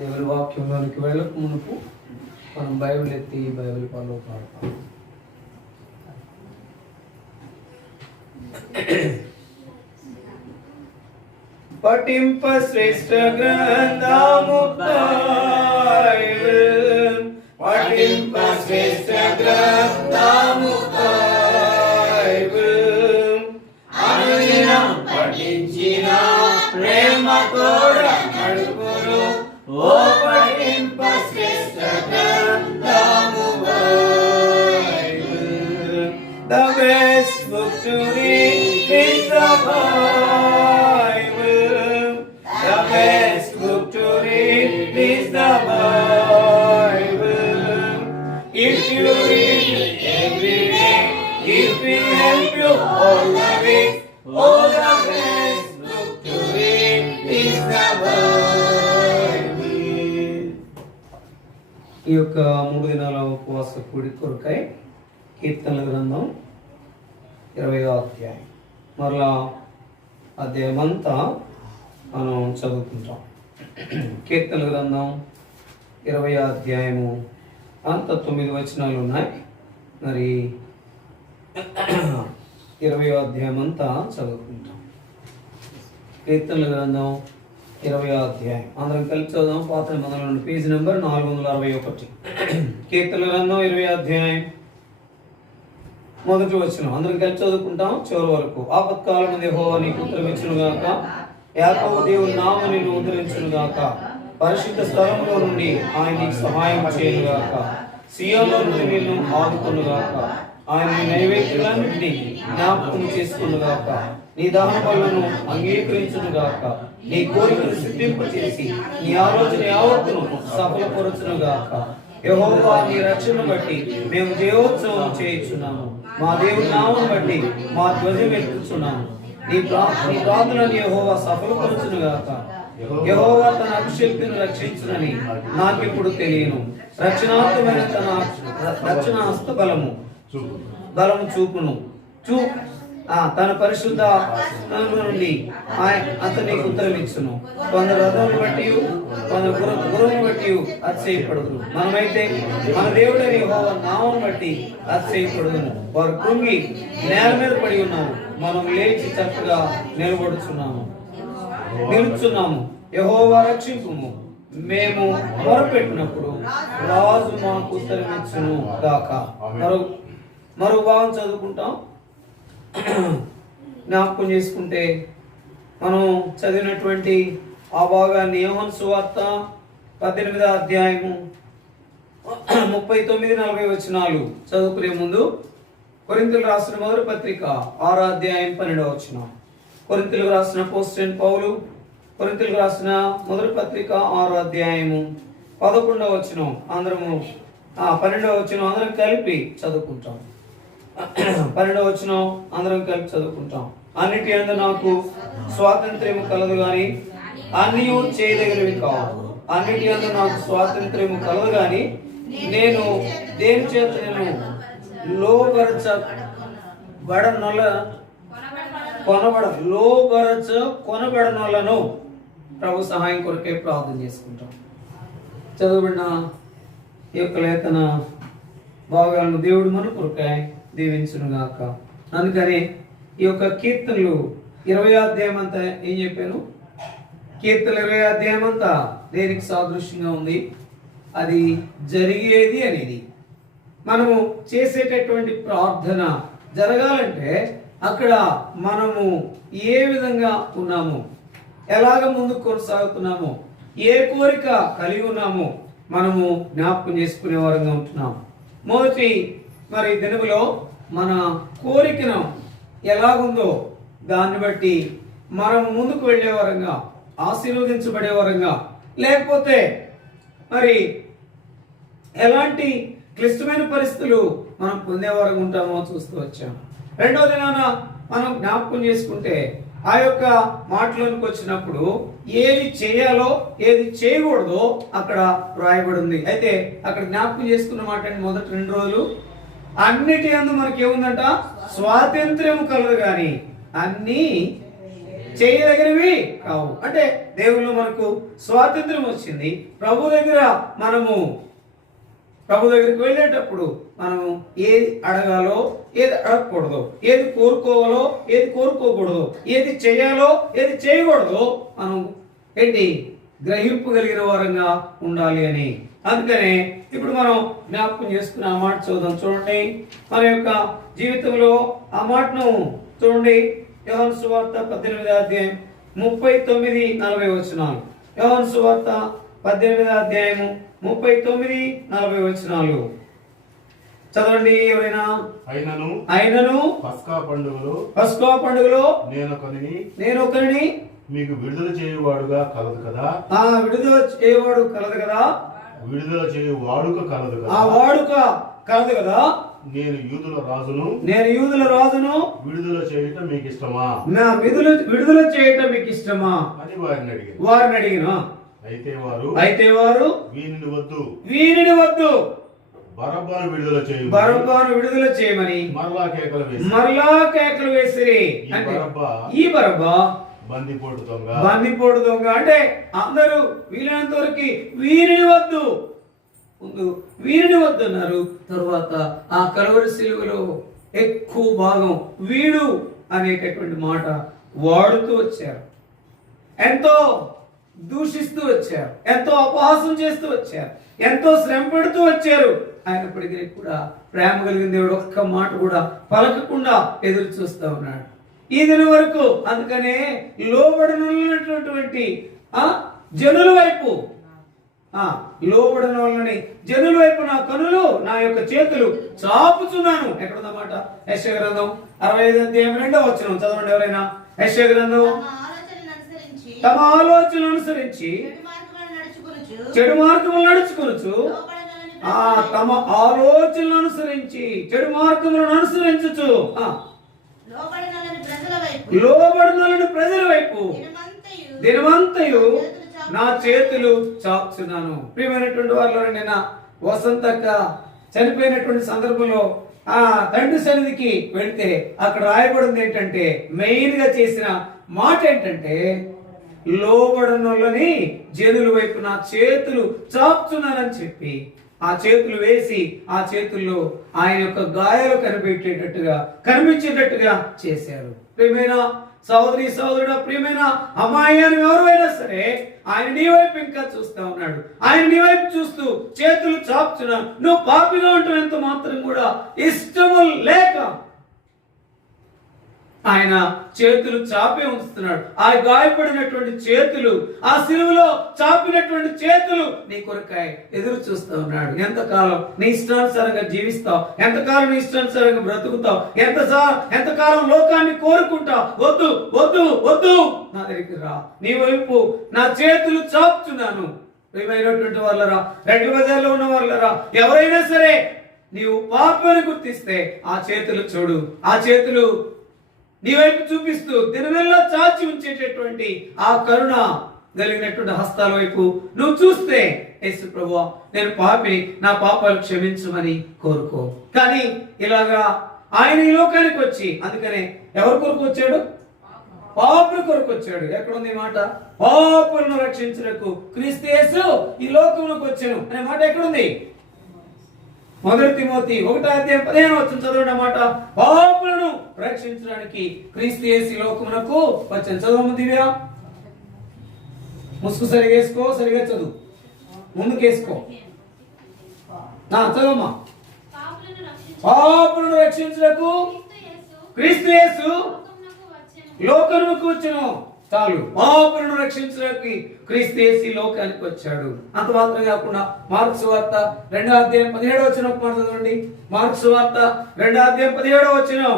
దేవుని వాక్యంలోనికి వెళ్ళక మునుపు మనం బైబిల్ ఎత్తి బైబిల్ ఫాలో పాడతాం. పఠింప శ్రేష్ఠ గ్రంథము బైబిల్, పఠింప శ్రేష్ఠ గ్రంథము బైబిల్, అనుదినం పఠించిన ప్రేమ తోడ నడుపును ఓ పఠింప శ్రేష్ఠ గ్రంథము Bible. The best book to read is the Bible. The best book to read is the Bible. If you read it every day, it will help you all the way. Oh, the best book to read is the Bible. ఈ యొక్క 3 దినాల ఉపవాస కూడి కొరకై కీర్తనల గ్రంథం 20వ అధ్యాయం మరలా అధ్యాయం అంతా మనం చదువుకుంటాం. కీర్తనల గ్రంథం 20వ అధ్యాయము అంత 9 వచనాలు ఉన్నాయి. మరి 20వ అధ్యాయం అంతా చదువుకుంటాం. కీర్తనల గ్రంథం 20వ అధ్యాయం అందరం కలిసి చదువుదాం. పాత నిబంధనల నుండి పేజీ నెంబర్ 461. కీర్తనల గ్రంథం 20వ అధ్యాయం మొదటి వచనం అందరం కలిసి చదువుకుంటాం చివరి వరకు. ఆపత్కాలము యెహోవా నీకు ఉత్తరమిచ్చును గాక, యాకోబు దేవుని నామమును నిన్ను ఉద్ధరించును గాక, పరిశుద్ధ స్థలములో నుండి ఆయన నీకు సహాయం చేయను గాక, సియోనులో నుండి నిన్ను ఆదుకొను గాక, ఆయన నీ నైవేద్యాలన్నింటినీ జ్ఞాపకం చేసుకొను గాక, నీ దహన బలులను అంగీకరించును గాక, నీ కోరికను సిద్ధింపచేసి నీ ఆలోచన యావత్తును సఫలపరచును గాక. యెహోవా నీ రక్షణ బట్టి మేము దేవోత్సవం చేయుచున్నాము, మా దేవుని నామమును బట్టి మా ధ్వజం ఎత్తుచున్నాము. నీ ప్రార్థనను యెహోవా సఫలపరచును గాక. యెహోవా తన అభిషేక్తును రక్షించునని నాకెప్పుడు తెలియను. రక్షణార్థమైన తన రక్షణ హస్త బలము చూపును. తన పరిశుద్ధ నుండి అతనికి ఉత్తరమిచ్చును. కొందరు రథమును బట్టి కొందరు గురువును బట్టి అతిశయపడుదురు. మనమైతే మన దేవుడని యెహోవా నామమును బట్టి అతిశయపడుదుము. వారు కృంగి నేల మీద పడి ఉన్నారు, మనం లేచి చక్కగా నిలుచున్నాము. యెహోవా రక్షింపుము, మేము మొరపెట్టినప్పుడు రాజు మాకు ఉత్తరమిచ్చును గాక. మరో భావం చదువుకుంటాం. జ్ఞాపకం చేసుకుంటే మనం చదివినటువంటి ఆ భాగాన్ని యోహాను సువార్త 18వ అధ్యాయము 39-40 వచనాలు చదువుకునే ముందు కొరింథీయులకు రాసిన మొదటి పత్రిక 6వ అధ్యాయం 12వ వచనం. కొరింథీయులకు రాసిన అపోస్తలుడైన పౌలు కొరింథీయులకు రాసిన మొదటి పత్రిక 6వ అధ్యాయము 11వ వచనం అందరము 12వ వచనం అందరం కలిపి చదువుకుంటాం. 12వ వచనం అందరం కలిపి చదువుకుంటాం. అన్నిటి యందు నాకు స్వాతంత్ర్యము కలదు గాని అన్నీ చేయదగినవి కావు. అన్నిటి యందు నాకు స్వాతంత్ర్యము కలదు గాని నేను దేని చేత నేను కొనబడనొల్లను ప్రభు సహాయం కొరకే ప్రార్థన చేసుకుంటాం. చదువుబడిన ఈ యొక్క లేఖన భాగాలను దేవుడు మన కొరకాయ దీవించును గాక. అందుకని ఈ యొక్క కీర్తనలు 20వ అధ్యాయం అంతా ఏం చెప్పాను? కీర్తనలు 20వ అధ్యాయం అంతా దేనికి సాదృశ్యంగా ఉంది? అది జరిగేది అనేది. మనము చేసేటటువంటి ప్రార్థన జరగాలంటే అక్కడ మనము ఏ విధంగా ఉన్నాము, ఎలాగ ముందుకు కొనసాగుతున్నాము, ఏ కోరిక కలిగి ఉన్నాము మనము జ్ఞాపకం చేసుకునే వారంగా ఉంటున్నాము. మొదటి దినములో మన కోరికను ఎలాగుందో దాన్ని బట్టి మనం ముందుకు వెళ్ళే వరంగా, ఆశీర్వదించబడే వరంగా, లేకపోతే ఎలాంటి క్లిష్టమైన పరిస్థితులు మనం పొందే వరంగా ఉంటామో చూస్తూ వచ్చాం. రెండో దినాన మనం జ్ఞాపకం చేసుకుంటే ఆ యొక్క మాటలోనికి వచ్చినప్పుడు ఏది చేయాలో ఏది చేయకూడదో అక్కడ రాయబడి ఉంది. అయితే అక్కడ జ్ఞాపకం చేసుకున్న మాట మొదటి 2 రోజులు అన్నిటి యందు మనకి ఏముందంట? స్వాతంత్ర్యం కలదు గాని అన్నీ చేయదగినవి కావు. అంటే దేవుళ్ళు మనకు స్వాతంత్రం వచ్చింది. ప్రభు దగ్గరికి వెళ్ళేటప్పుడు మనం ఏది అడగాలో, ఏది అడగకూడదో, ఏది కోరుకోవాలో, ఏది కోరుకోకూడదు, ఏది చేయాలో, ఏది చేయకూడదో మనం గ్రహింపగలిగిన వారంగా ఉండాలి అని. అందుకనే ఇప్పుడు మనం జ్ఞాపకం చేసుకుని ఆ మాట చూద్దాం. చూడండి, మన యొక్క జీవితంలో ఆ మాటను చూడండి. యోహాను సువార్త 18వ అధ్యాయం 39-40 వచనాలు. యోహాను సువార్త 18వ అధ్యాయము 39-40 వచనాలు చదవండి ఎవరైనా. అయినను పస్కా పండుగలో నేను ఒకరిని మీకు విడుదల చేయువాడుగా కలదు కదా. విడుదల చేయవాడు కలదు కదా. విడుదల చేయు వాడుక కలదు కదా. ఆ వాడుక కలదు కదా. నేను యూదుల రాజును విడుదల చేయటం మీకు ఇష్టమా? విడుదల చేయటం మీకు ఇష్టమా అని వారిని అడిగిన. అయితే వారు వీనిని వద్దు బరబ్బను విడుదల చేయమని మరలా కేకలు వేసిరి. ఈ బరబ్బా బందిపోటు దొంగ. అంటే అందరూ వీలైనంత వరకు వీరిని వద్దు అన్నారు. తరువాత ఆ కలువరి శిలువలో ఎక్కువ భాగం వీడు అనేటటువంటి మాట వాడుతూ వచ్చారు. ఎంతో దూషిస్తూ వచ్చారు, ఎంతో అపహాసం చేస్తూ వచ్చారు, ఎంతో శ్రమ పెడుతూ వచ్చారు. అయినప్పటికీ కూడా ప్రేమ కలిగిన దేవుడు ఒక్క మాట కూడా పలకకుండా ఎదురు చూస్తూ ఉన్నాడు ఈ దినం వరకు. అందుకనే లోబడినటువంటి జనుల వైపు నా కనులు, నా యొక్క చేతులు చాపుచున్నాను. ఎక్కడుందన్నమాట? యెషయా గ్రంథం 65వ అధ్యాయం 2వ వచనం చదవండి ఎవరైనా. యెషయా గ్రంథం తమ ఆలోచనను అనుసరించి చెడు మార్గములను నడుచుకొనుచు తమ ఆలోచనలను అనుసరించి చెడు మార్గములను అనుసరించుచు లోబడినలను ప్రజల వైపు దినమంతయు నా చేతులు చాపుచున్నాను. ప్రియమైనటువంటి వారిలో నిన్న వసంతక్క చనిపోయినటువంటి సందర్భంలో ఆ తండ్రి సన్నిధికి వెళ్తే అక్కడ రాయబడింది ఏంటంటే, మెయిన్ గా చేసిన మాట ఏంటంటే, లోబడనోళ్ళని జనుల వైపు నా చేతులు చాపుచున్నానని చెప్పి ఆ చేతులు వేసి ఆ చేతుల్లో ఆయన యొక్క గాయాలు కనిపించేటట్టుగా చేశారు. ప్రియమైన సహోదరి సహోదరుడు, ప్రియమైన అమ్మాయి అని ఎవరైనా సరే ఆయన నీ వైపు ఇంకా చూస్తా ఉన్నాడు. ఆయన నీ వైపు చూస్తూ చేతులు చాపుచున్నాడు. నువ్వు పాపిగా ఉంటావు ఎంత మాత్రం కూడా ఇష్టము లేక ఆయన చేతులు చాపే ఉంచుతున్నాడు. ఆ గాయపడినటువంటి చేతులు, ఆ సిలువలో చాపినటువంటి చేతులు నీ కొరకాయ ఎదురు చూస్తూ ఉన్నాడు. ఎంతకాలం నీ ఇష్టానుసారంగా జీవిస్తావు, ఎంతకాలం నీ ఇష్టానుసారంగా బ్రతుకుతావు, ఎంతకాలం లోకాన్ని కోరుకుంటావు. వద్దు వద్దు వద్దు, నా దగ్గరికి రా, నీ వైపు నా చేతులు చాపుతున్నాను. ప్రియమైనటువంటి వాళ్ళరా, రెడ్డి బజార్లో ఉన్న వాళ్ళరా, ఎవరైనా సరే నీవు పాపని గుర్తిస్తే ఆ చేతులు చూడు. ఆ చేతులు నీ వైపు చూపిస్తూ దినవెల్లా చాచి ఉంచేటటువంటి ఆ కరుణ కలిగినటువంటి హస్తాల వైపు నువ్వు చూస్తే, యేసు ప్రభువా నేను పాపిని, నా పాపాలు క్షమించమని కోరుకో. కానీ ఇలాగా ఆయన ఈ లోకానికి వచ్చి, అందుకనే ఎవరి కొరకు వచ్చాడు? పాపుల కొరకు వచ్చాడు. ఎక్కడుంది మాట? పాపులను రక్షించుటకు క్రీస్తు యేసు ఈ లోకంలోకి వచ్చాను అనే మాట ఎక్కడుంది? 1 తిమోతి 1వ అధ్యాయం 15వ వచనం చదవండి అన్నమాట. పాపులను రక్షించడానికి క్రీస్తు యేసు లోకమునకు వచ్చాను. చదవము దివ్య, ముసుగు సరిగా వేసుకో, సరిగా చదువు, ముందుకేసుకో, చదవమ్మా. పాపులను రక్షించడానికి క్రీస్తు యేసు లోకమునకు వచ్చాను. చాలు, పాపులను రక్షించడానికి క్రీస్తు యేసు లోకానికి వచ్చాడు. అంత మాత్రం కాకుండా మార్కు సువార్త 2వ అధ్యాయం 17వ వచనం చదవండి. మార్కు సువార్త 2వ అధ్యాయం 17వ వచనం.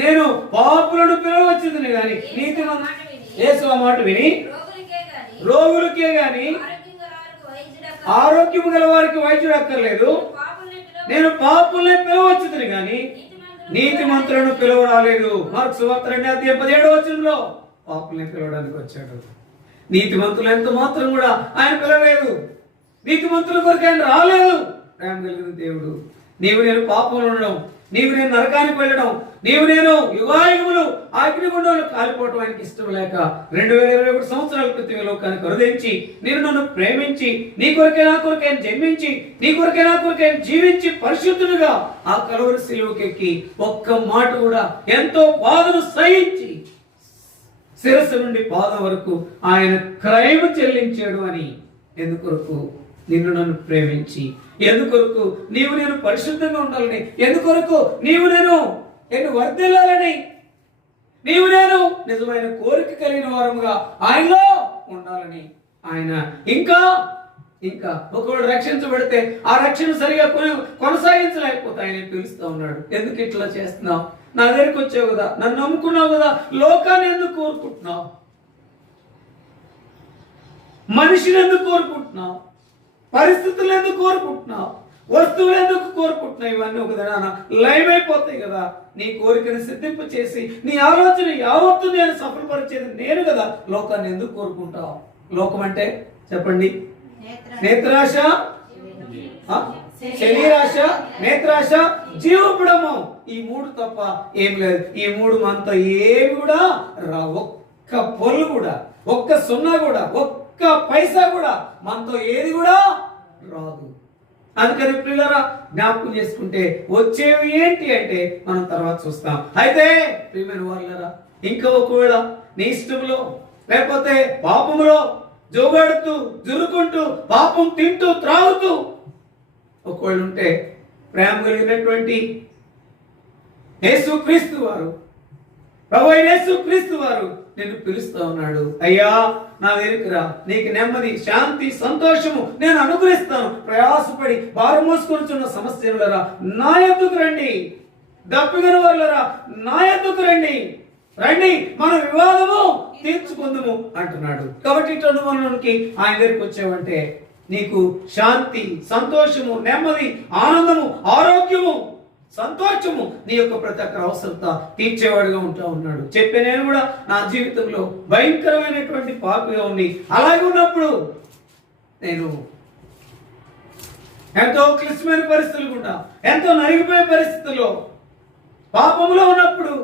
నేను పాపులను పిలవచ్చింది కానీ యేసు ఆ మాట విని రోగులకే గాని ఆరోగ్యము గల వారికి వైద్యుడు అక్కర్లేదు, నేను పాపుల్ని పిలవచ్చింది కానీ నీతిమంతులను పిలవరాలేదు. మార్కు సువార్త 2వ అధ్యాయం 17వ వచనంలో పాపుల్ని పిలవడానికి వచ్చాడు. నీతిమంతులు ఎంత మాత్రం కూడా ఆయన పిలవలేదు. నీతిమంతుల కొరకు ఆయన రాలేదు. ప్రేమ కలిగిన దేవుడు, నీవు నేను పాపంలో ఉండడం నీవు నేను నరకానికి వెళ్ళడం, నీవు నేను యుగాయుగములు అగ్నిగుండంలో కాలిపోవటం ఆయనకి ఇష్టం లేక 2021 సంవత్సరాల క్రితం లోకానికి కరుదించి నేను నన్ను ప్రేమించి నీ కొరకే నా కొరకే ఆయన జన్మించి నీ కొరకే నా కొరకే ఆయన జీవించి పరిశుద్ధుడుగా ఆ కలువరి సిలువకెక్కి ఒక్క మాట కూడా ఎంతో బాధను సహించి శిరస్సు నుండి పాదం వరకు ఆయన క్రయము చెల్లించాడు అని. ఎందుకొరకు? నిన్ను నన్ను ప్రేమించి, ఎందుకొరకు నీవు నేను పరిశుద్ధంగా ఉండాలని, ఎందుకొరకు నీవు నేను వర్ధిల్లాలని, నీవు నేను నిజమైన కోరిక కలిగిన వారముగా ఆయనలో ఉండాలని. ఆయన ఇంకా ఇంకా ఒకవేళ రక్షించబడితే ఆ రక్షణ సరిగా కొనసాగించలేకపోతే ఆయన పిలుస్తూ ఉన్నాడు. ఎందుకు ఇట్లా చేస్తున్నావు? నా దగ్గరికి వచ్చావు కదా, నన్ను నమ్ముకున్నావు కదా, లోకాన్ని ఎందుకు కోరుకుంటున్నావు? మనిషిని ఎందుకు కోరుకుంటున్నావు? పరిస్థితులు ఎందుకు కోరుకుంటున్నావు? వస్తువులు ఎందుకు కోరుకుంటున్నావు? ఇవన్నీ ఒక దినాన లైవ్ అయిపోతాయి కదా. నీ కోరికను సిద్ధింపు చేసి నీ ఆలోచన యావత్తు నేను సఫలపరిచేది నేను కదా. లోకాన్ని ఎందుకు కోరుకుంటావు? లోకం అంటే చెప్పండి, నేత్రాశ, శరీరాశ, నేత్రాశ, జీవపుడము. ఈ 3 తప్ప ఏం లేదు. ఈ 3 మనతో ఏమి కూడా రా. ఒక్క పొల్లు కూడా, ఒక్క సున్నా కూడా, ఒక్క పైసా కూడా మనతో ఏది కూడా రాదు. అందుకని ప్రియులారా జ్ఞాపకం చేసుకుంటే వచ్చేవి ఏంటి అంటే మనం తర్వాత చూస్తాం. అయితే ప్రియమైన వాళ్ళరా, ఇంకా ఒకవేళ నీ ఇష్టంలో లేకపోతే పాపములో జోగాడుతూ జురుకుంటూ పాపం తింటూ త్రాగుతూ ఒకవేళ ఉంటే ప్రేమ కలిగినటువంటి యేసుక్రీస్తు వారు, ప్రభువైన యేసుక్రీస్తు వారు నిన్ను పిలుస్తూ ఉన్నాడు. అయ్యా నా దగ్గరికి రా, నీకు నెమ్మది, శాంతి, సంతోషము నేను అనుగ్రహిస్తాను. ప్రయాసపడి భారం మోసుకొనిచున్న సమస్యలరా నా యొద్దకు రండి, దప్పిగల వాళ్ళరా నా యొద్దకు రండి, రండి మన వివాదము తీర్చుకుందాము అంటున్నాడు. కాబట్టి ఇటు మనకి ఆయన దగ్గరికి వచ్చావంటే నీకు శాంతి, సంతోషము, నెమ్మది, ఆనందము, ఆరోగ్యము, సంతోషము, నీ యొక్క ప్రతి ఒక్క అవసరత తీర్చేవాడుగా ఉంటా ఉన్నాడు. చెప్పే నేను కూడా నా జీవితంలో భయంకరమైనటువంటి పాపిగా ఉంది. అలాగే ఉన్నప్పుడు నేను ఎంతో క్లిష్టమైన పరిస్థితులు గుండా, ఎంతో నలిగిపోయే పరిస్థితుల్లో, పాపంలో ఉన్నప్పుడు,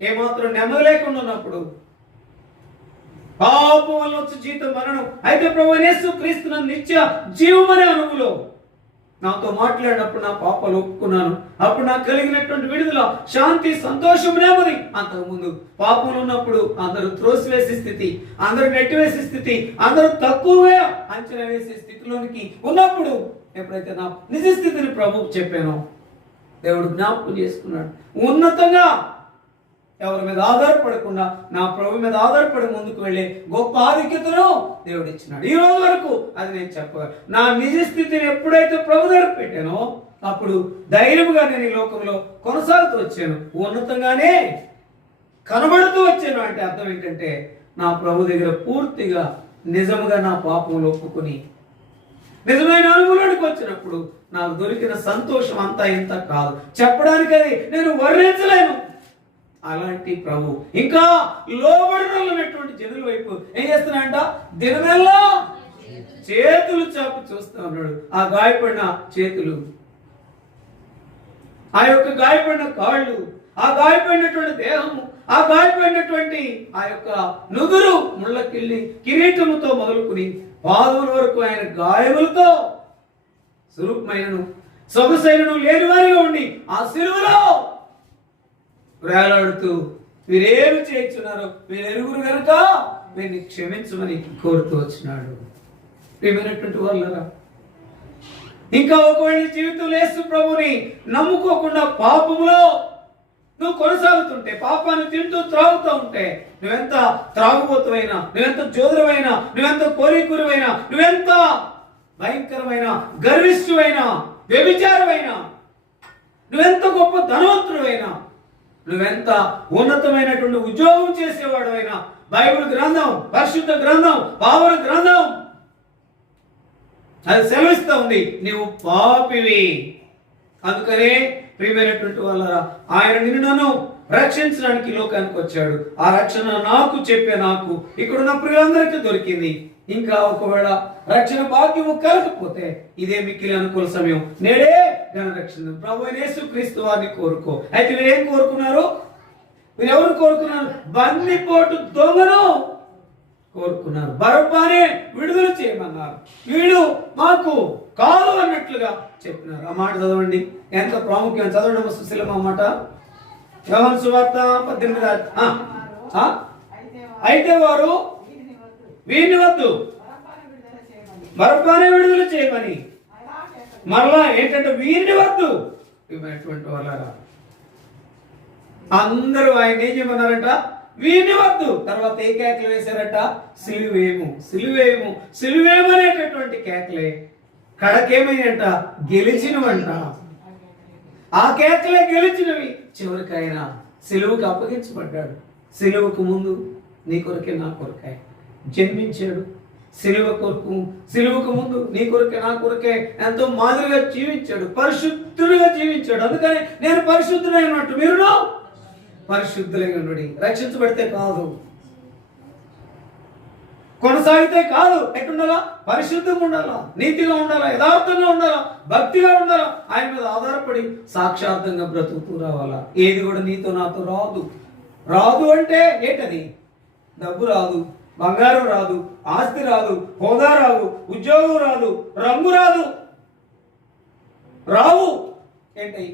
ఏమాత్రం నెమ్మది లేకుండా ఉన్నప్పుడు, పాపం వల్ల వచ్చే జీవితం మరణం. అయితే ప్రభువైన యేసుక్రీస్తు నన్ను నిత్య జీవమనే అనుభవంలో నాతో మాట్లాడినప్పుడు నా పాపాలు ఒప్పుకున్నాను. అప్పుడు నాకు కలిగినటువంటి విడుదల, శాంతి, సంతోషం, నెమ్మది. అంతకుముందు పాపంలో ఉన్నప్పుడు అందరూ త్రోసివేసే స్థితి, అందరూ నెట్టివేసే స్థితి, అందరూ తక్కువగా అంచనా వేసే స్థితిలోనికి ఉన్నప్పుడు ఎప్పుడైతే నా నిజ స్థితిని ప్రభువుకు చెప్పానో దేవుడు జ్ఞాపకం చేసుకున్నాడు. ఉన్నతంగా ఎవరి మీద ఆధారపడకుండా నా ప్రభు మీద ఆధారపడి ముందుకు వెళ్ళే గొప్ప ఆధిక్యతను దేవుడు ఇచ్చినాడు. ఈ రోజు వరకు అది నేను చెప్పగలను. నా నిజ స్థితిని ఎప్పుడైతే ప్రభు దగ్గర పెట్టానో అప్పుడు ధైర్యంగా నేను ఈ లోకంలో కొనసాగుతూ వచ్చాను, ఉన్నతంగానే కనబడుతూ వచ్చాను. అంటే అర్థం ఏంటంటే నా ప్రభు దగ్గర పూర్తిగా నిజముగా నా పాపములు ఒప్పుకొని నిజమైన అనుభవంలోకి వచ్చినప్పుడు నాకు దొరికిన సంతోషం అంతా ఇంత కాదు, చెప్పడానికి అది నేను వర్ణించలేను. అలాంటి ప్రభు ఇంకా లోబడినటువంటి జనుల వైపు ఏం చేస్తున్నాడంట? దినమెల్లా చేతులు చాపి చూస్తూ ఉన్నాడు. ఆ గాయపడిన చేతులు, ఆ యొక్క గాయపడిన కాళ్ళు, ఆ గాయపడినటువంటి దేహము, ఆ గాయపడినటువంటి ఆ యొక్క నుదురు, ముళ్ళకిల్లి కిరీటముతో మొదలుకుని పాదముల వరకు ఆయన గాయములతో స్వరూపమైనను సొగసైనను లేని వారిగా ఉండి ఆ సిలువలో వేలాడుతూ వీరేమి చేయించున్నారో వీరెరుగురు కనుక వీరిని క్షమించమని కోరుతూ వచ్చినాడు. ప్రియమైనటువంటి వాళ్ళరా, ఇంకా ఒకవేళ జీవితంలో యేసు ప్రభుని నమ్ముకోకుండా పాపములో నువ్వు కొనసాగుతుంటే, పాపాన్ని తింటూ త్రాగుతూ ఉంటే, నువ్వెంత త్రాగుబోతువైనా, నువ్వెంత జోదురమైనా, నువ్వెంత కోరికూరువైనా, నువ్వెంత భయంకరమైన గర్విష్ఠువైనా, వ్యభిచారమైనా, నువ్వెంత గొప్ప ధనవంతుడైనా, నువ్వెంత ఉన్నతమైనటువంటి ఉద్యోగం చేసేవాడు అయినా, బైబిల్ గ్రంథం, పరిశుద్ధ గ్రంథం, పావన గ్రంథం అది సెలవిస్తూ ఉంది నీవు పాపివి. అందుకనే ప్రియమైనటువంటి వాళ్ళరా, ఆయన నిన్ను నన్ను రక్షించడానికి లోకానికి వచ్చాడు. ఆ రక్షణ నాకు చెప్పే నాకు ఇక్కడున్న ప్రియులందరికీ దొరికింది. ఇంకా ఒకవేళ రక్షణ భాగ్యము కలగకపోతే ఇదే మిక్కిలి అనుకూల సమయం. నేడే ఘన రక్షణ ప్రభు అయిన యేసుక్రీస్తు వారిని కోరుకో. అయితే మీరు ఏం కోరుకున్నారు? మీరు ఎవరు కోరుకున్నారు? బందిపోటు దొంగను కోరుకున్నారు. బరబ్బానే విడుదల చేయమన్నారు. వీడు మాకు కాదు అన్నట్లుగా చెప్పినారు. ఆ మాట చదవండి, ఎంత ప్రాముఖ్యం. చదవడం సుశీలం ఆ మాట. యోహాను సువార్త 18. అయితే వారు వీరిని వద్దు, బరబ్బానే విడుదల చేయమని. మరలా ఏంటంటే వీరిని వద్దు. ఇటువంటి వాళ్ళరా అందరూ ఆయన ఏం చేయమన్నారంట? వీరిని వద్దు. తర్వాత ఏ కేకలు వేశారట? సిలువేము, సిలువేము, సిలువేము అనేటటువంటి కేకలే కడకేమైనంట? గెలిచినవంట. ఆ కేకలే గెలిచినవి. చివరికి ఆయన సిలువుకు అప్పగించబడ్డాడు. సిలువకు ముందు నీ కొరకే నా కొరకే జన్మించాడు. సిలువకు ముందు నీ కొరకే నా కొరకే ఎంతో మాదిరిగా జీవించాడు, పరిశుద్ధుడిగా జీవించాడు. అందుకని నేను పరిశుద్ధుడైనట్టు మీరు పరిశుద్ధులై ఉండి రక్షించబడితే కాదు, కొనసాగితే కాదు. ఎట్టుండాలా? పరిశుద్ధంగా ఉండాలా, నీతిగా ఉండాలా, యథార్థంగా ఉండాలా, భక్తిగా ఉండాలా. ఆయన మీద ఆధారపడి సాక్షార్థంగా బ్రతుకుతూ రావాలా. ఏది కూడా నీతో నాతో రాదు. రాదు అంటే ఏంటది? డబ్బు రాదు, బంగారం రాదు, ఆస్తి రాదు, హోదా రాదు, ఉద్యోగం రాదు, రంగు రాదు, రావు. ఏంటి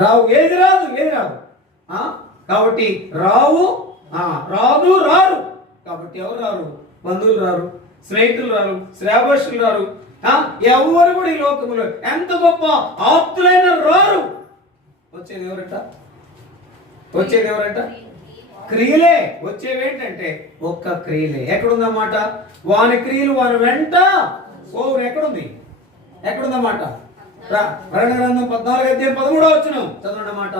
రావు? ఏది రాదు, ఏది రావు. కాబట్టి రావు, రాదు, రారు. కాబట్టి ఎవరు రారు? బంధువులు రారు, స్నేహితులు రారు, శ్రాభాషులు రారు, ఎవరు కూడా ఈ లోకంలో ఎంత గొప్ప ఆప్తులైన రారు. వచ్చేది ఎవరంట? వచ్చేది ఎవరంట? క్రియలే. వచ్చేవి ఏంటంటే ఒక్క క్రియలే. ఎక్కడుందన్నమాట? వాని క్రియలు వాని వెంట ఓ. ఎక్కడుంది? ఎక్కడుందన్నమాట? ప్రకటన గ్రంథం 14:13 చదవండి అన్నమాట.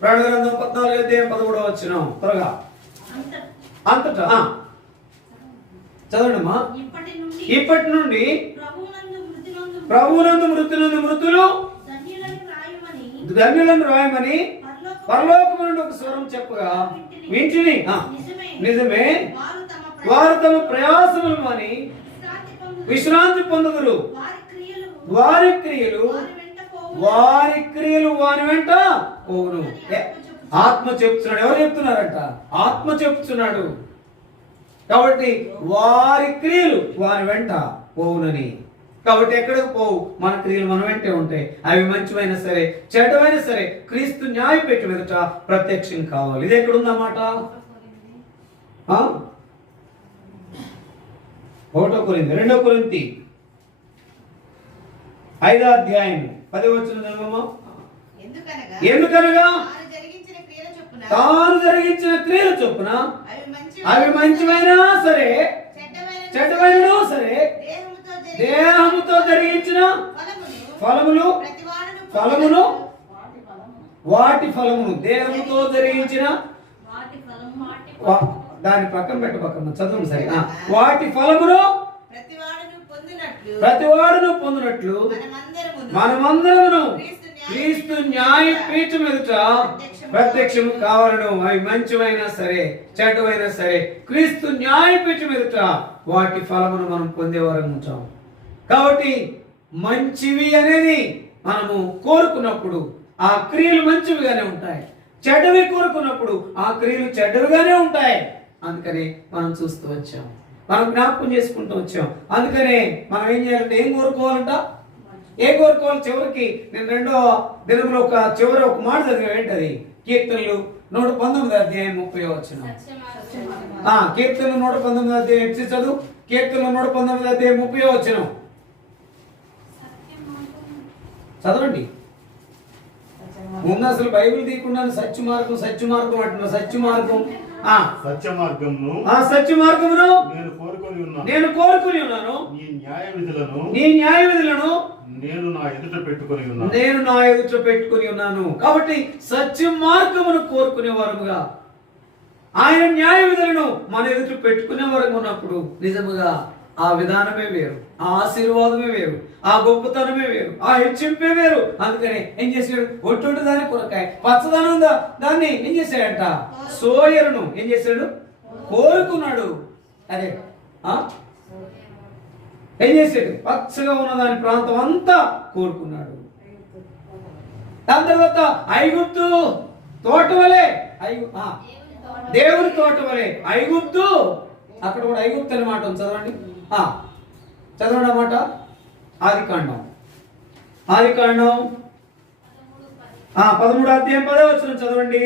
ప్రకటన గ్రంథం 14:13 త్వరగా అంతటా చదవండి అమ్మా. ఇప్పటి నుండి ప్రభువునందు మృతులు ధన్యులను రాయమని పరలోకము నుండి ఒక స్వరం చెప్పగా వింటిని. నిజమే, వారు తమ ప్రయాసములు మాని విశ్రాంతి పొందుదురు. వారి క్రియలు వారి వెంట పోవును. ఆత్మ చెప్తున్నాడు. ఎవరు చెప్తున్నారంట? ఆత్మ చెప్తున్నాడు. కాబట్టి వారి క్రియలు వారి వెంట పోవునని. కాబట్టి ఎక్కడికి పోవు? మన క్రియలు మన వెంటే ఉంటాయి. అవి మంచివైనా సరే చెడ్డమైనా సరే క్రీస్తు న్యాయపీఠం ఎదుట ప్రత్యక్షం కావాలి. ఇది ఎక్కడుందన్నమాట? 1 కొరింథీ 2 కొరింథీ 5:10 చదవమ్మా. ఎందుకనగా తాను జరిగించిన క్రియల చొప్పున అవి మంచివైనా సరే చెడ్డమైనా సరే దేహముతో జరిగించిన ఫలమును వాటి ఫలమును దేహముతో జరిగించిన దాని పక్కన పక్కన చదువు సరే. వాటి ఫలమును ప్రతివాడును పొందినట్లు మనమందరమును క్రీస్తు న్యాయపీఠం ఎదుట ప్రత్యక్షము కావాలను. అవి మంచివైనా సరే చెడ్డమైనా సరే క్రీస్తు న్యాయపీఠం ఎదుట వాటి ఫలమును మనం పొందేవారం ఉంటాం. కాబట్టి మంచివి అనేది మనము కోరుకున్నప్పుడు ఆ క్రియలు మంచివిగానే ఉంటాయి. చెడ్డవి కోరుకున్నప్పుడు ఆ క్రియలు చెడ్డవిగానే ఉంటాయి. అందుకని మనం చూస్తూ వచ్చాం, మనం జ్ఞాపకం చేసుకుంటూ వచ్చాం. అందుకనే మనం ఏం చేయాలంటే ఏం కోరుకోవాలంట? ఏం కోరుకోవాలి? చివరికి నేను 2వ దినంలో చివరి ఒక మాట చదివా. ఏంటది? కీర్తనలు 119:30 కీర్తనలు 119 చదువు. కీర్తనలు 119:30 చదవండి. ముందు అసలు బైబిల్ తీయకుండా సత్య మార్గం అంటున్నారు. సత్య మార్గమును నేను కోరుకొని ఉన్నాను. నీ న్యాయ విధులను నేను నా ఎదుట పెట్టుకొని ఉన్నాను. కాబట్టి సత్య మార్గమును కోరుకునే వారముగా ఆయన న్యాయ విధులను మన ఎదుట పెట్టుకునే వరకు ఉన్నప్పుడు నిజముగా ఆ విధానమే వేరు, ఆ ఆశీర్వాదమే వేరు, ఆ గొప్పతనమే వేరు, ఆ హెచ్చింపే వేరు. అందుకని ఏం చేశాడు? ఒట్టు దాన్ని కొరకాయ పచ్చదనం దాన్ని ఏం చేశాడంట? సోయరును ఏం చేశాడు? కోరుకున్నాడు. అదే ఏం చేశాడు? పచ్చగా ఉన్న దాని ప్రాంతం అంతా కోరుకున్నాడు. దాని తర్వాత ఐగుప్తు తోట వలె, దేవుని తోట వలె ఐగుప్తు, అక్కడ కూడా ఐగుప్తు అనే మాట ఉంది. చదవండి చదవండి అన్నమాట. ఆదికాండం 13వ అధ్యాయం 10వ వచనం చదవండి.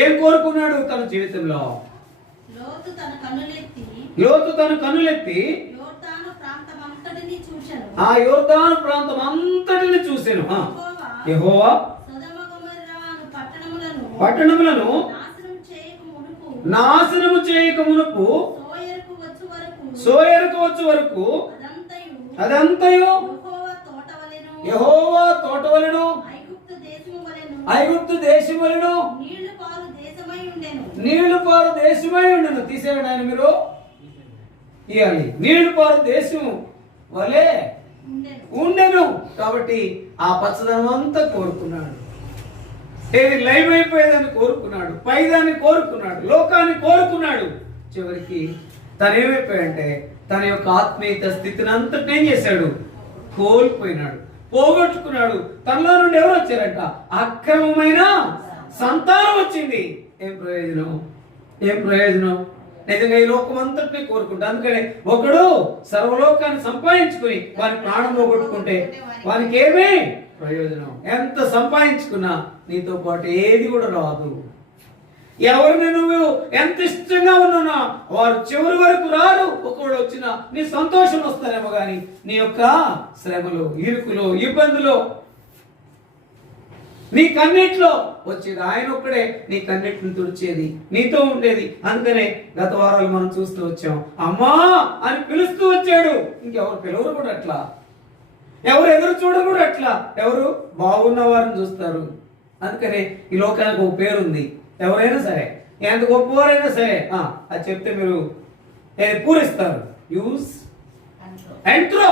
ఏం కోరుకున్నాడు తన జీవితంలో? లోతు తన కన్నులెత్తి ఆ యోర్దాను ప్రాంతం అంతటిని చూశాను. యెహోవా పట్టణములను నాశనము చేయక మునుపు సోయరుకు వచ్చు వరకు అదంతయు యెహోవా తోట వలెను ఐగుప్తు దేశము వలెను నీళ్లు పారు దేశమై ఉండెను. తీసేయండి ఆయన మీరు ఇవ్వాలి. నీళ్లు పారు దేశము వలె ఉండెను. కాబట్టి ఆ పచ్చదనం అంతా కోరుకున్నాడు. ఏది లైవ్ అయిపోయేదాన్ని కోరుకున్నాడు, పైదాన్ని కోరుకున్నాడు, లోకాన్ని కోరుకున్నాడు. చివరికి తను ఏమైపోయాడంటే తన యొక్క ఆత్మీయత స్థితిని అంతటి ఏం చేశాడు? కోల్పోయినాడు, పోగొట్టుకున్నాడు. తనలో నుండి ఎవరు వచ్చారంట? అక్రమమైన సంతానం వచ్చింది. ఏం ప్రయోజనం? ఏం ప్రయోజనం? నిజంగా ఈ లోకం అంతటినీ కోరుకుంటా. అందుకని ఒకడు సర్వలోకాన్ని సంపాదించుకుని వారి ప్రాణం పోగొట్టుకుంటే వానికి ఏమీ ప్రయోజనం? ఎంత సంపాదించుకున్నా నీతో పాటు ఏది కూడా రాదు. ఎవరిని నువ్వు ఎంత ఇష్టంగా ఉన్నానో వారు చివరి వరకు రారు. ఒకడు వచ్చినా నీ సంతోషం వస్తారేమో కానీ నీ యొక్క శ్రమలు, ఇరుకులు, ఇబ్బందులు, నీ కన్నిట్లో వచ్చేది ఆయన ఒక్కడే. నీ కన్నిటిని తుడిచేది, నీతో ఉండేది. అందుకనే గత వారాలు మనం చూస్తూ వచ్చాం. అమ్మా అని పిలుస్తూ వచ్చాడు. ఇంకెవరు పిలవరు కూడా అట్లా, ఎవరు ఎదురు చూడరు కూడా అట్లా. ఎవరు బాగున్న వారిని చూస్తారు. అందుకనే ఈ లోకానికి ఒక పేరుంది. ఎవరైనా సరే, ఎంత గొప్పవారైనా సరే అది చెప్తే మీరు పూరిస్తారు. Use and throw.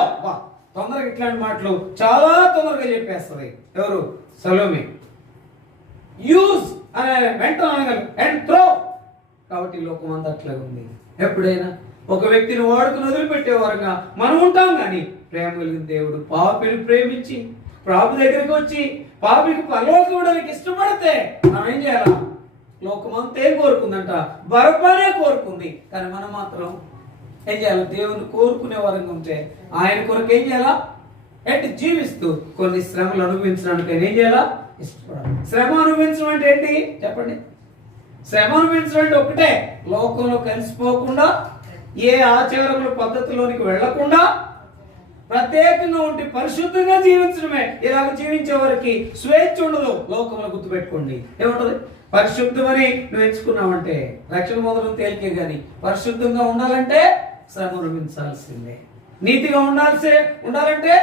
తొందరగా ఇట్లాంటి మాటలు చాలా తొందరగా చెప్పేస్తుంది. ఎవరు? సలోమి. యూస్ అనే వెంటనే అండ్ త్రో. కాబట్టి లోకం అంతా అట్లాగే ఉంది. ఎప్పుడైనా ఒక వ్యక్తిని వాడుకుని వదిలిపెట్టేవారుగా మనం ఉంటాం. కానీ ప్రేమ కలిగిన దేవుడు పాపిని ప్రేమించి పాపి దగ్గరికి వచ్చి పాపికి పరలోకం ఇవ్వడానికి ఇష్టపడితే మనం ఏం చేయాలా? లోకం అంతా ఏం కోరుకుందంట? బరబ్బనే కోరుకుంది. కానీ మనం మాత్రం ఏం చేయాలి? దేవుని కోరుకునే వారంగా ఉంటే ఆయన కొరకు ఏం చేయాలా? ఏంటి? జీవిస్తూ కొన్ని శ్రమలు అనుభవించడానికి ఏం చేయాలా? ఇష్టపడాలి. శ్రమ అనుభవించడం అంటే ఏంటి చెప్పండి? శ్రమ అనుభవించడం అంటే ఒకటే, లోకంలో కలిసిపోకుండా, ఏ ఆచారముల పద్ధతిలోనికి వెళ్లకుండా, ప్రత్యేకంగా ఉండి పరిశుద్ధంగా జీవించడమే. ఇలాగ జీవించే వారికి స్వేచ్ఛ ఉండదు. లోకంలో గుర్తుపెట్టుకోండి. ఏముంటది? పరిశుద్ధమని నువ్వు ఎంచుకున్నావంటే రక్షణ మొదలు తేలికే. కానీ పరిశుద్ధంగా ఉండాలంటే శ్రమ అనుభవించాల్సిందే. నీతిగా ఉండాలంటే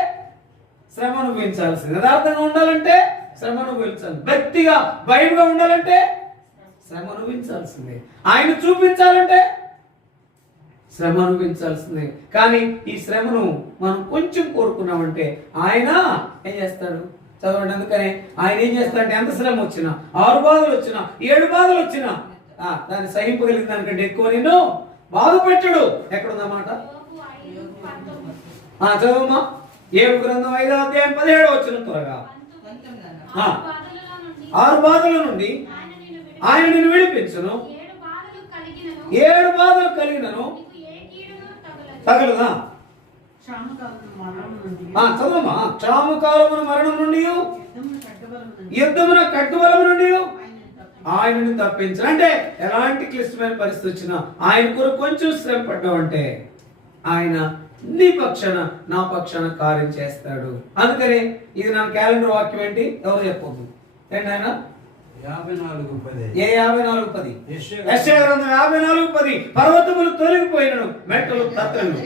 శ్రమ అనుభవించాల్సిందే. యథార్థంగా ఉండాలంటే శ్రమ అనుభవించాలి. భక్తిగా భయంగా ఉండాలంటే శ్రమ అనుభవించాల్సిందే. ఆయన చూపించాలంటే శ్రమ అనుభవించాల్సిందే. కానీ ఈ శ్రమను మనం కొంచెం కోరుకున్నామంటే ఆయన ఏం చేస్తాడు? చదవండి. అందుకనే ఆయన ఏం చేస్తాడంటే ఎంత శ్రమ వచ్చినా, 6 బాధలు వచ్చినా, 7 బాధలు వచ్చినా దాన్ని సహింపగలిగిన దానికంటే ఎక్కువ నేను బాధ పెట్టడు. ఎక్కడుందన్నమాట? చదవమ్మా. 7 గ్రంథం 5వ అధ్యాయం 17వ వచనం త్వరగా. 6 బాధల నుండి ఆయన నిన్ను విడిపించును, 7 బాధలు కలిగినను తగలదా? చదవమ్మా. క్షామకాలమున మరణం నుండి, యుద్ధమున ఖడ్గబలము నుండి ఆయనను తప్పించు. అంటే ఎలాంటి క్లిష్టమైన పరిస్థితి వచ్చినా ఆయన కొరకు కొంచెం శ్రమ పడ్డామంటే ఆయన నీ పక్షాన నా పక్షాన కార్యం చేస్తాడు. అందుకని ఇది నా క్యాలెండర్ వాక్యం ఏంటి? ఎవరు చెప్పొద్దు. ఏంటి ఆయన? 54:10. యెషయా గ్రంథం 54:10. పర్వతములు తొలగిపోయినను, మెట్టలు తత్తను.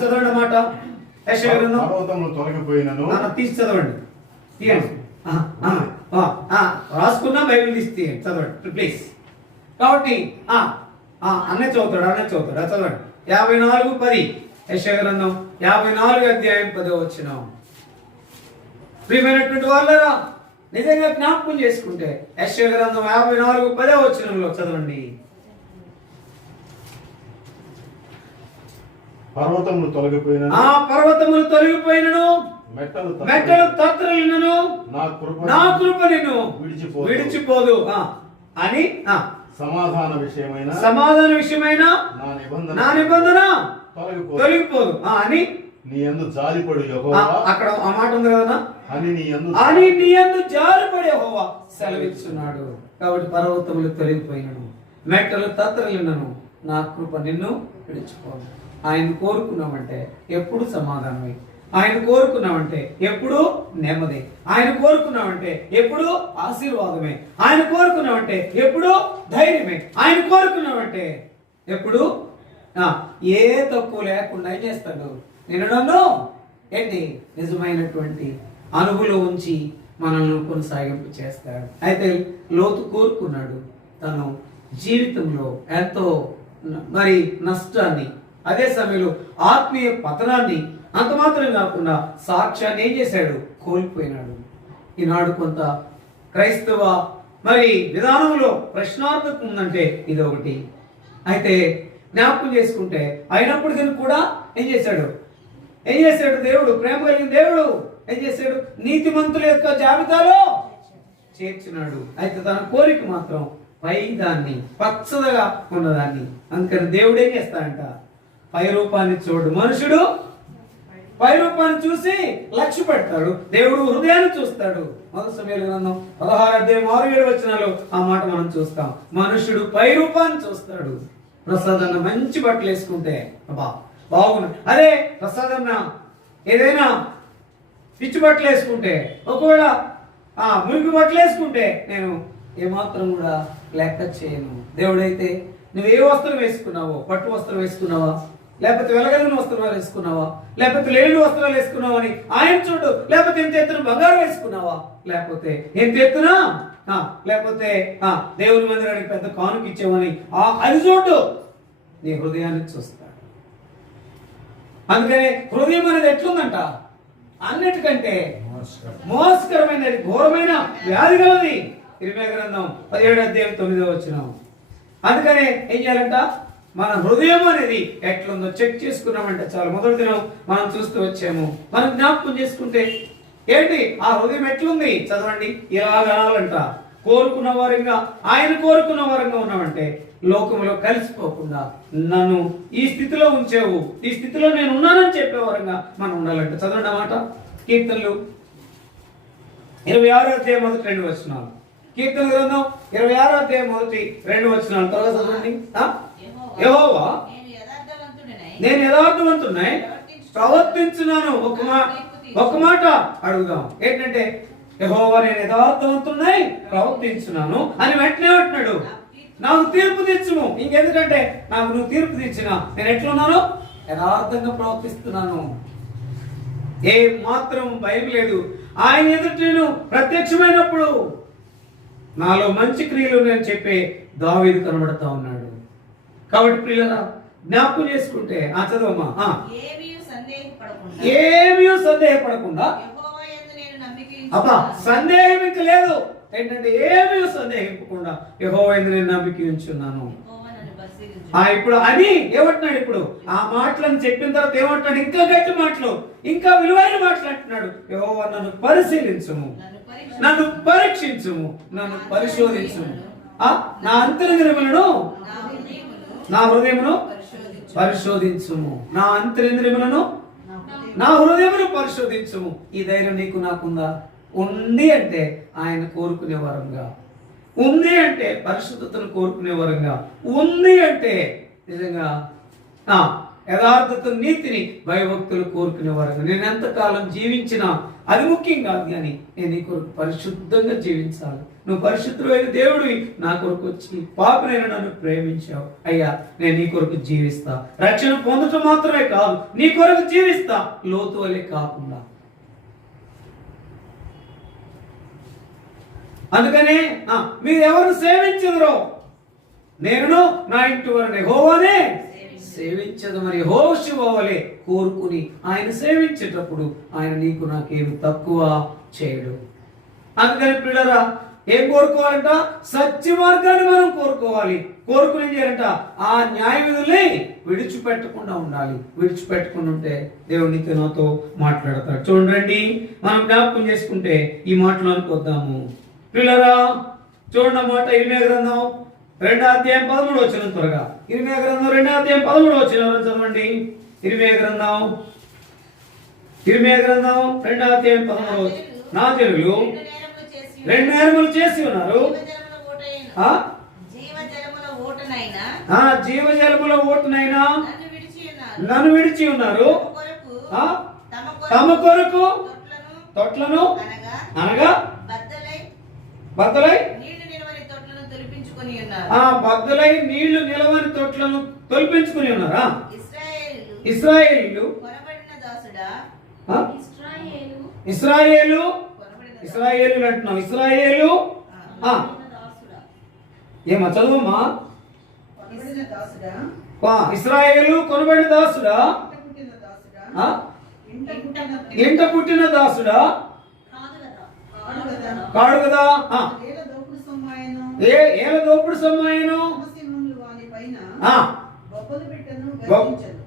చదవండి మాట. యెషయా గ్రంథం పర్వతములు తొలగిపోయినను. తీసి చదవండి. తీయండి. రాసుకున్నా బైబిల్ తీసి తీయండి. చదవండి ప్లీజ్. కాబట్టి అన్నీ చదువుతాడు. చదవండి. 54:10. యెషయా గ్రంథం 54వ అధ్యాయం 10వ వచనం. ప్రియమైనటువంటి వాళ్ళరా, నిజంగా జ్ఞాపకం చేసుకుంటే యెషయా గ్రంథం 54:10వ వచనంలో చదవండి. పర్వతములు తొలగిపోయిన ఆ పర్వతములు తొలగిపోయినను మెట్టలు తత్తరిల్లినను నా కృప నిన్ను విడిచిపోదు అని సమాధాన విషయమైన నా నిబంధన తొలగిపోదు అని నీ యందు జాలిపడు యెహోవా. అక్కడ ఆ మాట ఉంది కదా, అని నీ యందు జాలిపడి యెహోవా సెలవిస్తున్నాడు. కాబట్టి పర్వతములు తొలగిపోయినను మెట్టలు తత్తరిల్లినను నా కృప నిన్ను విడిచిపోదు. ఆయన కోరుకున్నామంటే ఎప్పుడు సమాధానమే, ఆయన కోరుకున్నామంటే ఎప్పుడు నెమ్మది, ఆయన కోరుకున్నామంటే ఎప్పుడు ఆశీర్వాదమే, ఆయన కోరుకున్నామంటే ఎప్పుడు ధైర్యమే, ఆయన కోరుకున్నామంటే ఎప్పుడు ఏ తక్కువ లేకుండా ఏం చేస్తాడు, నన్ను ఏంటి నిజమైనటువంటి అనుభూలో ఉంచి మనల్ని కొనసాగింపు చేస్తాడు. అయితే లోతు కోరుకున్నాడు తను జీవితంలో ఎంతో మరి నష్టాన్ని, అదే సమయంలో ఆత్మీయ పతనాన్ని, అంత మాత్రం కాకుండా సాక్ష్యాన్ని ఏం చేశాడు, కోల్పోయినాడు. ఈనాడు కొంత క్రైస్తవ మరి విధానంలో ప్రశ్నార్థకం ఉందంటే ఇది ఒకటి. అయితే జ్ఞాపకం చేసుకుంటే అయినప్పటికీ కూడా ఏం చేశాడు దేవుడు, ప్రేమ కలిగిన దేవుడు ఏం చేశాడు, నీతిమంతుల యొక్క జాబితాలో చేర్చినాడు. అయితే తన కోరిక మాత్రం పై దాన్ని పచ్చదగా ఉన్నదాన్ని. అందుకని దేవుడు ఏం చేస్తాడంట, పై రూపాన్ని చూడు, మనుషుడు పై రూపాన్ని చూసి లక్ష్య పెడతాడు, దేవుడు హృదయాన్ని చూస్తాడు. మొదటి సమయాల గ్రంథం 16:6-7 ఆ మాట మనం చూస్తాం. మనుషుడు పై రూపాన్ని చూస్తాడు. ప్రసాదన్న మంచి బట్టలు వేసుకుంటే బాగున్నాడు, అదే ప్రసాదన్న ఏదైనా పిచ్చి బట్టలు వేసుకుంటే, ఒకవేళ మురికి బట్టలు వేసుకుంటే నేను ఏమాత్రం కూడా లెక్క చేయను. దేవుడైతే నువ్వు ఏ వస్త్రం వేసుకున్నావో, పట్టు వస్త్రం వేసుకున్నావా, లేకపోతే వెలగలిగిన వస్త్రాలు వేసుకున్నావా, లేకపోతే లేని వస్త్రాలు వేసుకున్నావా అని ఆయన చూడు. లేకపోతే ఎంత ఎత్తున బంగారం వేసుకున్నావా, లేకపోతే ఎంత ఎత్తున లేకపోతే దేవుని మందిరానికి పెద్ద కానుక ఇచ్చామని అది చూడు. నీ హృదయాన్ని చూస్తాడు. అందుకనే హృదయం అనేది ఎట్లుందంట, అన్నిటికంటే మోసకరమైనది, ఘోరమైన వ్యాధి గలది. ఇర్మియా గ్రంథం 17:9. అందుకనే ఏం చేయాలంట, మన హృదయం అనేది ఎట్లుందో చెక్ చేసుకున్నామంటే చాలు. మొదటి దినం మనం చూస్తూ వచ్చాము. మనం జ్ఞాపకం చేసుకుంటే ఏంటి ఆ హృదయం ఎట్లుంది చదవండి. ఇలాగనాలంట, కోరుకున్న వారంగా, ఆయన కోరుకున్న వారంగా ఉన్నామంటే లోకంలో కలిసిపోకుండా నన్ను ఈ స్థితిలో ఉంచావు, ఈ స్థితిలో నేను ఉన్నానని చెప్పే వారంగా మనం ఉండాలంటే చదవండి అన్నమాట. కీర్తనలు 26:1-2. కీర్తన గ్రంథం 26:1-2 త్వరగా చదవండి. యెహోవా నేను యథార్థవంతుడనై ప్రవర్తించున్నాను. ఒక మాట అడుగుదాం ఏంటంటే, యెహోవా నేను యథార్థవంతుడనై ప్రవర్తించున్నాను అని వెంటనే అంటున్నాడు, నాకు తీర్పు తెచ్చుము. ఇంకెందుకంటే నాకు నువ్వు తీర్పు తెచ్చినా నేను ఎట్లున్నాను, యథార్థంగా ప్రవర్తిస్తున్నాను, ఏ మాత్రం భయం లేదు. ఆయన ఎదుట నేను ప్రత్యక్షమైనప్పుడు నాలో మంచి క్రియలు నేను చెప్పే దావీదు కనబడతా ఉన్నాడు. కాబట్టి ప్రియులారా జ్ఞాపకం చేసుకుంటే చదవమ్మా, ఏమీ సందేహపడకుండా అబ్బా సందేహం ఇంక లేదు ఏంటంటే ఏమీ సందేహించకుండా యెహోవా యందు నేను నమ్మిక ఉంచున్నాను. ఇప్పుడు అని ఏమంటున్నాడు, ఇప్పుడు ఆ మాటలను చెప్పిన తర్వాత ఏమంటున్నాడు, ఇంకా గట్టి మాటలు, ఇంకా విలువైన మాటలు అంటున్నాడు. యెహోవా నన్ను పరిశీలించుము, నన్ను పరీక్షించుము, నన్ను పరిశోధించుము, నా అంతరింద్రియములను నా హృదయమును పరిశోధించుము, నా అంతరింద్రియములను నా హృదయమును పరిశోధించుము. ఈ ధైర్యం నీకు నాకుందా? ఉంది అంటే ఆయన కోరుకునే వరంగా, ఉంది అంటే పరిశుద్ధతను కోరుకునే వరంగా, ఉంది అంటే నిజంగా యథార్థత, నీతిని, భయభక్తులు కోరుకునే వరంగా. నేను ఎంతకాలం జీవించినా అది ముఖ్యం కాదు, కానీ నేను నీ కొరకు పరిశుద్ధంగా జీవించాలి. నువ్వు పరిశుద్ధమైన దేవుడివి, నా కొరకు వచ్చి పాపనైనా నన్ను ప్రేమించావు అయ్యా, నేను నీ కొరకు జీవిస్తా. రక్షణ పొందటం మాత్రమే కాదు, నీ కొరకు జీవిస్తా, లోతు వలె కాకుండా. అందుకనే మీరు ఎవరు సేవించదురో నేను నా ఇంటి వారిని యెహోవానే సేవించదు. మరి యెహోషువ వలె కోరుకుని ఆయన సేవించేటప్పుడు ఆయన నీకు నాకేమి తక్కువ చేయడు. అందుకని పిల్లరా ఏం కోరుకోవాలంట? సత్య మార్గాన్ని మనం కోరుకోవాలి. కోరుకుని ఏం చేయాలంట? ఆ న్యాయ విధుల్ని విడిచిపెట్టకుండా ఉండాలి. విడిచిపెట్టకుండా ఉంటే దేవుడు నీతో నాతో మాట్లాడతాడు. చూడండి, మనం జ్ఞాపకం చేసుకుంటే ఈ మాటలోనికి వద్దాము. పిల్లరా చూడండి మాట, ఇర్మియా గ్రంథం 2వ అధ్యాయం 13వ వచనం. త్వరగా ఇర్మియా గ్రంథం 2వ అధ్యాయం 13వ వచనం చదవండి. ఇర్మియా గ్రంథం 2వ అధ్యాయం 13వ వచనం. నా జనులు 2 నేరములు చేసి ఉన్నారు. జీవజలముల ఓటునైనా నన్ను విడిచి ఉన్నారు. తమ కొరకు తొట్లను అనగా బద్దలై బద్దలై నీళ్లు నిలవని తొట్లను తొలిపించుకుని ఉన్నారా? ఇశ్రాయేలు అంటున్నాం. ఇశ్రాయేలు ఏమా చదువమ్మా? ఇశ్రాయేలు కొనబడిన దాసుడా, ఇంట పుట్టిన దాసుడా కాడు కదా. ఏల దోపుడు సొమ్మాయను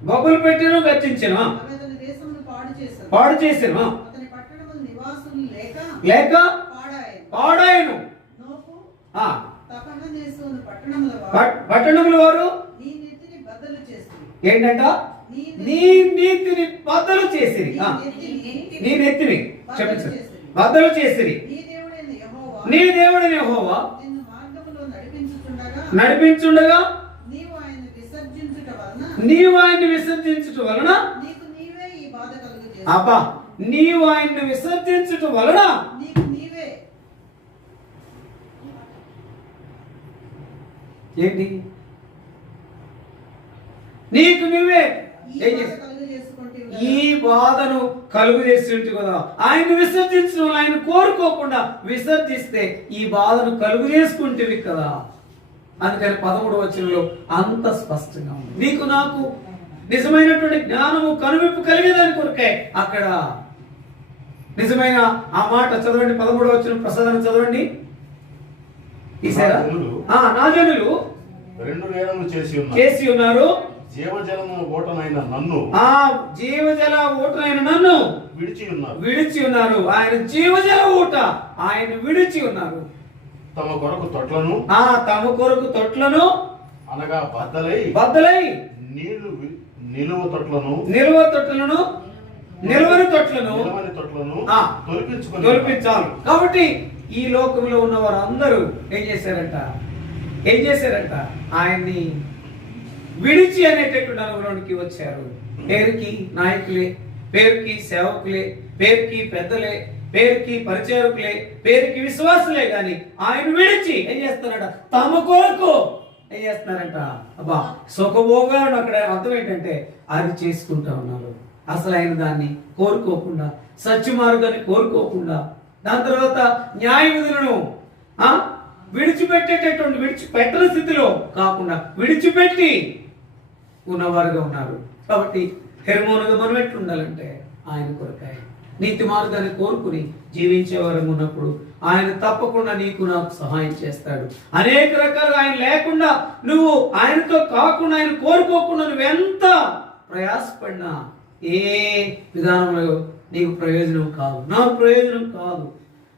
బొబ్బలు పెట్టెను గర్జించెను. పాడు చేసెను లేక పాడాయను. పట్టణముల వారు ఏంటంట? నీ నీతిని బద్దలు చేసిరి. నీ నెత్తిని క్షమించండి, బద్దలు చేసిరి. నీ దేవుడైన యెహోవా నడిపించుండగా నీవు ఆయన్ని విసర్జించుట వలన అబ్బా నీవు ఆయన్ని విసర్జించుట వలన ఏంటి? నీకు నువ్వే ఈ బాధను కలుగు చేసి కదా. ఆయన విసర్జించడం, ఆయన కోరుకోకుండా విసర్జిస్తే ఈ బాధను కలుగు చేసుకుంటేవి కదా. అందుకని 13వ వచనంలో అంత స్పష్టంగా ఉంది. నీకు నాకు నిజమైనటువంటి జ్ఞానము కనువిప్పు కలిగేదాని కొరకే అక్కడ నిజమైన ఆ మాట చదవండి. 13వ వచనం ప్రసాదం చదవండి. నా జనులు 2 నేరములు చేసి ఉన్నారు. జీవజలము ఓటనైన నన్ను జీవజల ఓటనైన నన్ను విడిచి ఉన్నారు. ఆయన జీవజల ఊట ఆయన విడిచి ఉన్నారు. తమ కొరకు తొట్లను అనగా బద్దలై నీళ్లు నిలువని తొట్లను తొలిపించాలి. కాబట్టి ఈ లోకంలో ఉన్న వారందరూ ఏం చేశారంట? ఆయన్ని విడిచి అనేటటువంటి అనుభవానికి వచ్చారు. పేరుకి నాయకులే, పేరుకి సేవకులే, పేరుకి పెద్దలే, పేరుకి పరిచారకులే, పేరుకి విశ్వాసులే, గాని ఆయన విడిచి ఏం చేస్తారంట? తమ కొరకు ఏం చేస్తున్నారంట? అబ్బా సుఖభోగాలను అక్కడ అర్థం ఏంటంటే అది చేసుకుంటా ఉన్నారు. అసలు ఆయన దాన్ని కోరుకోకుండా, సత్య మార్గాన్ని కోరుకోకుండా, దాని తర్వాత న్యాయ విధులను విడిచిపెట్టని స్థితిలో కాకుండా విడిచిపెట్టి ఉన్నవారుగా ఉన్నారు. కాబట్టి హెర్మోనుగా మనం ఎట్లుండాలంటే ఆయన కొరకాయ నీతి మార్గాన్ని కోరుకుని జీవించేవారు ఉన్నప్పుడు ఆయన తప్పకుండా నీకు నాకు సహాయం చేస్తాడు. అనేక రకాలుగా ఆయన లేకుండా, నువ్వు ఆయనతో కాకుండా, ఆయన కోరుకోకుండా నువ్వెంత ప్రయాసపడినా ఏ విధానంలో నీకు ప్రయోజనం కాదు, నాకు ప్రయోజనం కాదు.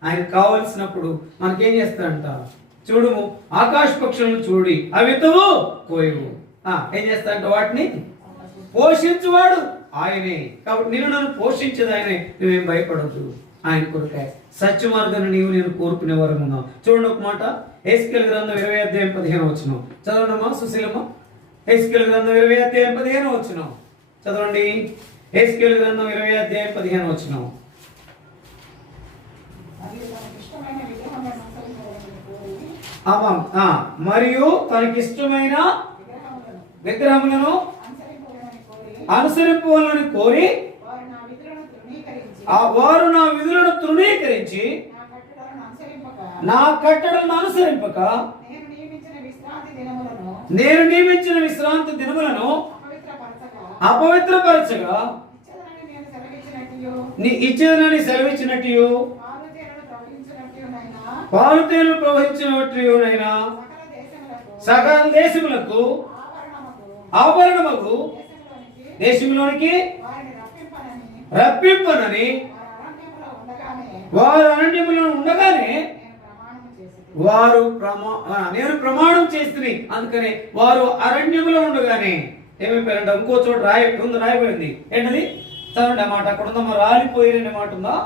ఆయన కావలసినప్పుడు మనకేం చేస్తాడంట? చూడుము, ఆకాశ పక్షులను చూడి అవి విత్తవు కోయవు, ఏం చేస్తాడంట? వాటిని పోషించువాడు ఆయనే. కాబట్టి నేను నన్ను పోషించేది ఆయనే. నువ్వేం భయపడద్దు. ఆయన కొరకే సత్య మార్గాన్ని నేను కోరుకునే వారు ఉన్నాం. చూడండి ఒక మాట, హెస్కేలు గ్రంథం 20వ అధ్యాయం 15వ వచనం చదవండమ్మా సుశీలమ్మ. హెస్కేలు గ్రంథం 20వ అధ్యాయం 15వ వచనం చదవండి. హెస్కేలు గ్రంథం 20వ అధ్యాయం 15వ వచనం. మరియు తనకిష్టమైన విగ్రహములను అనుసరింపవాలని కోరి వారు నా విధులను తృణీకరించి నా కట్టడలను అనుసరింపక నేను నియమించిన విశ్రాంతి దినములను అపవిత్రపరచగా ఇచ్చేదని సెలవిచ్చినట్టు పాలు తేనెలు ప్రవహించినట్లునైనా సకల సకల దేశములకు దేశములకు ఆభరణముకు దేశంలోనికి వారిని రప్పింపనని రప్పింపనని వారు అరణ్యములో ఉండగానే వారు అరణ్యములో ఉండగానే నేను ప్రమాణం చేస్తుంది. అందుకని వారు అరణ్యములో ఉండగానే ఏమైపోయారంట? ఇంకో చోట రాయబడింది. ఏంటది? చదవండి ఆ మాట. అక్కడ ఉందమ్మా, రాలిపోయిన మాట ఉందా?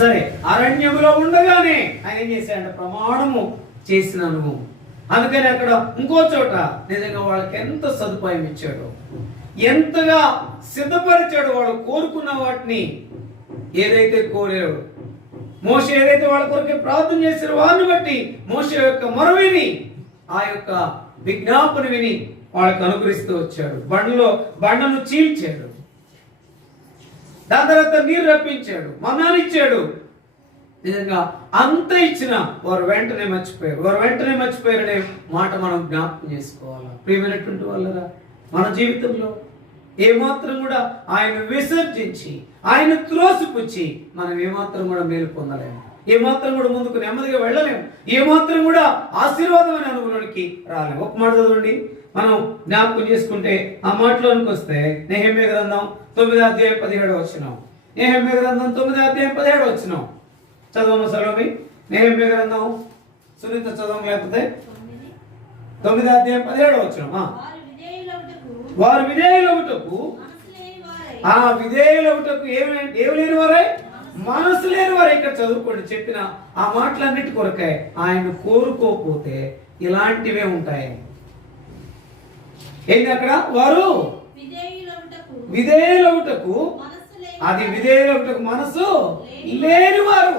సరే, అరణ్యములో ఉండగానే ఆయన ఏం చేశాడంట? ప్రమాణము చేసినాను. అందుకని అక్కడ ఇంకో చోట నిజంగా వాళ్ళకి ఎంత సదుపాయం ఇచ్చాడో, ఎంతగా సిద్ధపరిచాడు. వాళ్ళు కోరుకున్న వాటిని ఏదైతే కోరారో, మోషే ఏదైతే వాళ్ళ కొరకే ప్రార్థన చేశారో వారిని బట్టి మోషే యొక్క మొరవిని, ఆ యొక్క విజ్ఞాపన విని వాళ్ళకి అనుగ్రహిస్తూ వచ్చాడు. బండను చీల్చాడు. దాని తర్వాత నీరు రప్పించాడు, మన్నాను ఇచ్చాడు. నిజంగా అంత ఇచ్చిన వారు వెంటనే మర్చిపోయారనే మాట మనం జ్ఞాపకం చేసుకోవాలా. ప్రియమైనటువంటి వాళ్ళరా, మన జీవితంలో ఏమాత్రం కూడా ఆయన విసర్జించి, ఆయన త్రోసిపుచ్చి మనం ఏమాత్రం కూడా మేలు పొందలేము, ఏమాత్రం కూడా ముందుకు నెమ్మదిగా వెళ్ళలేము, ఏమాత్రం కూడా ఆశీర్వాదమైన అనుభవానికి రాలేము. ఒక మాట చదవండి, మనం జ్ఞాపకం చేసుకుంటే ఆ మాటలోనికి వస్తే నెహెమ్యా గ్రంథం 9:17 నెహెమ్యా గ్రంథం 9:17 చదవము సలోమి. నెహెమ్యా గ్రంథం సునీత చదవం, లేకపోతే 9:17 వారు విధేయులవుటకు ఆ విధేయులవుటకు ఏమి లేని వారై, మనసు లేని వారు. ఇక్కడ చదువుకోండి, చెప్పిన ఆ మాటలన్నిటి కొరకే ఆయన కోరుకోకపోతే ఇలాంటివే ఉంటాయి. ఏంటి అక్కడ? వారు విధేయులవుటకు, అది విధేయులవుటకు మనసు లేని వారు.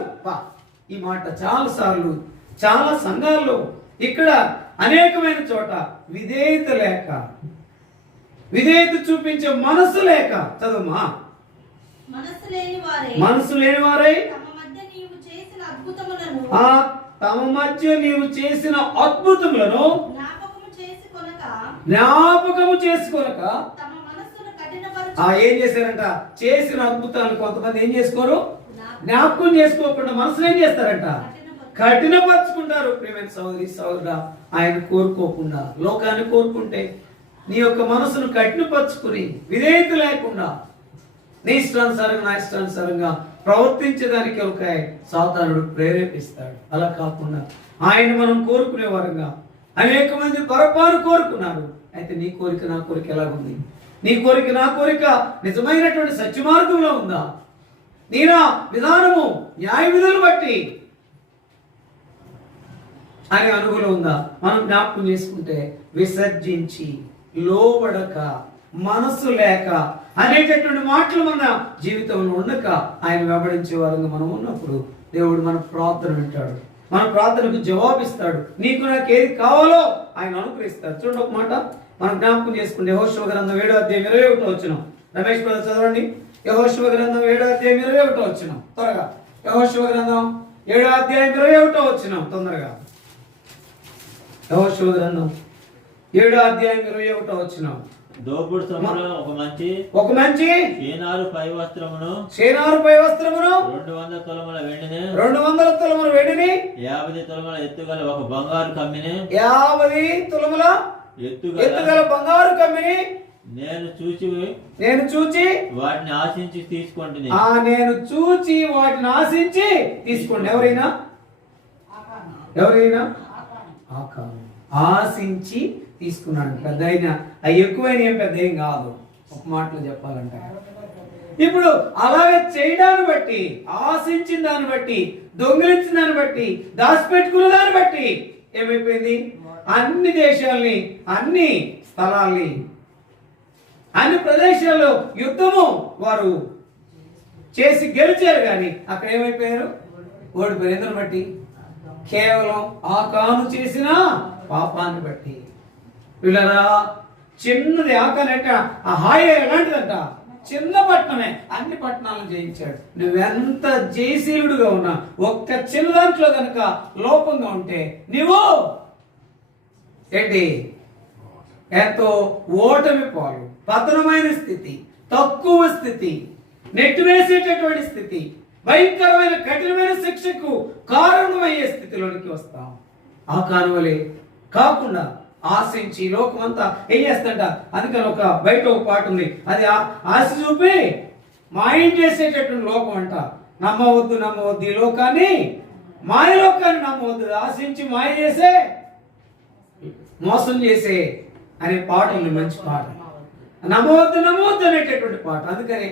ఈ మాట చాలా సార్లు చాలా సంఘాల్లో, ఇక్కడ అనేకమైన చోట విధేయత లేక, విధేయత చూపించే మనసు లేక, చదువుమా, మనసు లేని వారై తమ మధ్య నీవు చేసిన అద్భుతములను జ్ఞాపకము చేసుకొనక ఏం చేశారంట? చేసిన అద్భుతాలు కొంతమంది ఏం చేసుకోరు, జ్ఞాపకం చేసుకోకుండా మనసులో ఏం చేస్తారంట? కఠినపరుచుకుంటారు. ప్రియమైన సహోదరి సహోదరుడా, ఆయన కోరుకోకుండా లోకాన్ని కోరుకుంటే నీ యొక్క మనసును కఠినపరుచుకుని విధేయత లేకుండా నీ ఇష్టానుసారంగా నా ఇష్టానుసారంగా ప్రవర్తించడానికి ఒక సాతానుడు ప్రేరేపిస్తాడు. అలా కాకుండా ఆయన మనం కోరుకునే వారంగా అనేక మంది పొరపాటు కోరుకున్నారు. అయితే నీ కోరిక నా కోరిక ఎలాగుంది? నీ కోరిక నా కోరిక నిజమైనటువంటి సత్య మార్గంలో ఉందా? నీ నా విధానము న్యాయ విధులు బట్టి అనే అనుగుణం ఉందా? మనం జ్ఞాపకం చేసుకుంటే విసర్జించి, లోబడక, మనసు లేక అనేటటువంటి మాటలు మన జీవితంలో ఉండక ఆయన వెంబడించే వారంగా మనం ఉన్నప్పుడు దేవుడు మన ప్రార్థన వింటాడు, మన ప్రార్థనకు జవాబిస్తాడు. నీకు నాకు ఏది కావాలో ఆయన అనుగ్రహిస్తాడు. చూడండి ఒక మాట మనం జ్ఞాపకం చేసుకుంటే యెహోషువ గ్రంథం 7:21 రమేష్ బ్రదర్ చదవండి. యెహోషువ గ్రంథం 7:21 త్వరగా. యెహోషువ గ్రంథం 7:21 తొందరగా. యెహోషువ గ్రంథం 7:21 దోపుడు సమయంలో ఒక మంచి షేనారు పై వస్త్రమును 200 తులముల వెండిని 50 తులముల ఎత్తుగల ఒక బంగారు కమ్మిని 50 తులముల ఎత్తుగల బంగారు కమ్మిని నేను చూచి వాటిని ఆశించి తీసుకుంటుని. నేను చూచి వాటిని ఆశించి తీసుకోండి. ఎవరైనా ఆశించి తీసుకున్నాడు. పెద్ద అయినా అవి ఎక్కువైన ఏం పెద్ద ఏం కాదు, ఒక మాటలో చెప్పాలంటే. ఇప్పుడు అలాగే చేయడాన్ని బట్టి, ఆశించిన దాన్ని బట్టి, దొంగిలించిన దాన్ని బట్టి, దాచిపెట్టుకున్న దాన్ని బట్టి ఏమైపోయింది? అన్ని దేశాలని, అన్ని స్థలాల్ని, అన్ని ప్రదేశాల్లో యుద్ధము వారు చేసి గెలిచారు. కానీ అక్కడ ఏమైపోయారు? ఓడిపోయారు. ఎందుని బట్టి? కేవలం ఆకాను చేసిన పాపాన్ని బట్టి. వీళ్ళరా చిన్నది ఆకానంటే ఆ హాయి ఎలాంటిదంట? చిన్న పట్టణమే, అన్ని పట్టణాలను జయించాడు. నువ్వెంత జయశీలుడుగా ఉన్నా ఒక్క చిన్న దాంట్లో కనుక లోపంగా ఉంటే నువ్వు ఏంటి? ఎంతో ఓటమి పాలు, పతనమైన స్థితి, తక్కువ స్థితి, నెట్టివేసేటటువంటి స్థితి, భయంకరమైన కఠినమైన శిక్షకు కారణమయ్యే స్థితిలోనికి వస్తాం. ఆ కానువలే కాకుండా ఆశించి లోకమంతా ఏం చేస్తాంట. అందుకని ఒక బయట ఒక పాట ఉంది, అది ఆశ చూపి మాయం చేసేటటువంటి లోకం అంట. నమ్మవద్దు నమ్మవద్దు ఈ లోకాన్ని, మాయ లోకాన్ని నమ్మవద్దు, ఆశించి మాయ చేసే మోసం చేసే అనే పాట ఉంది, మంచి పాట. నమ్మవద్దు నమ్మవద్దు అనేటటువంటి పాట. అందుకని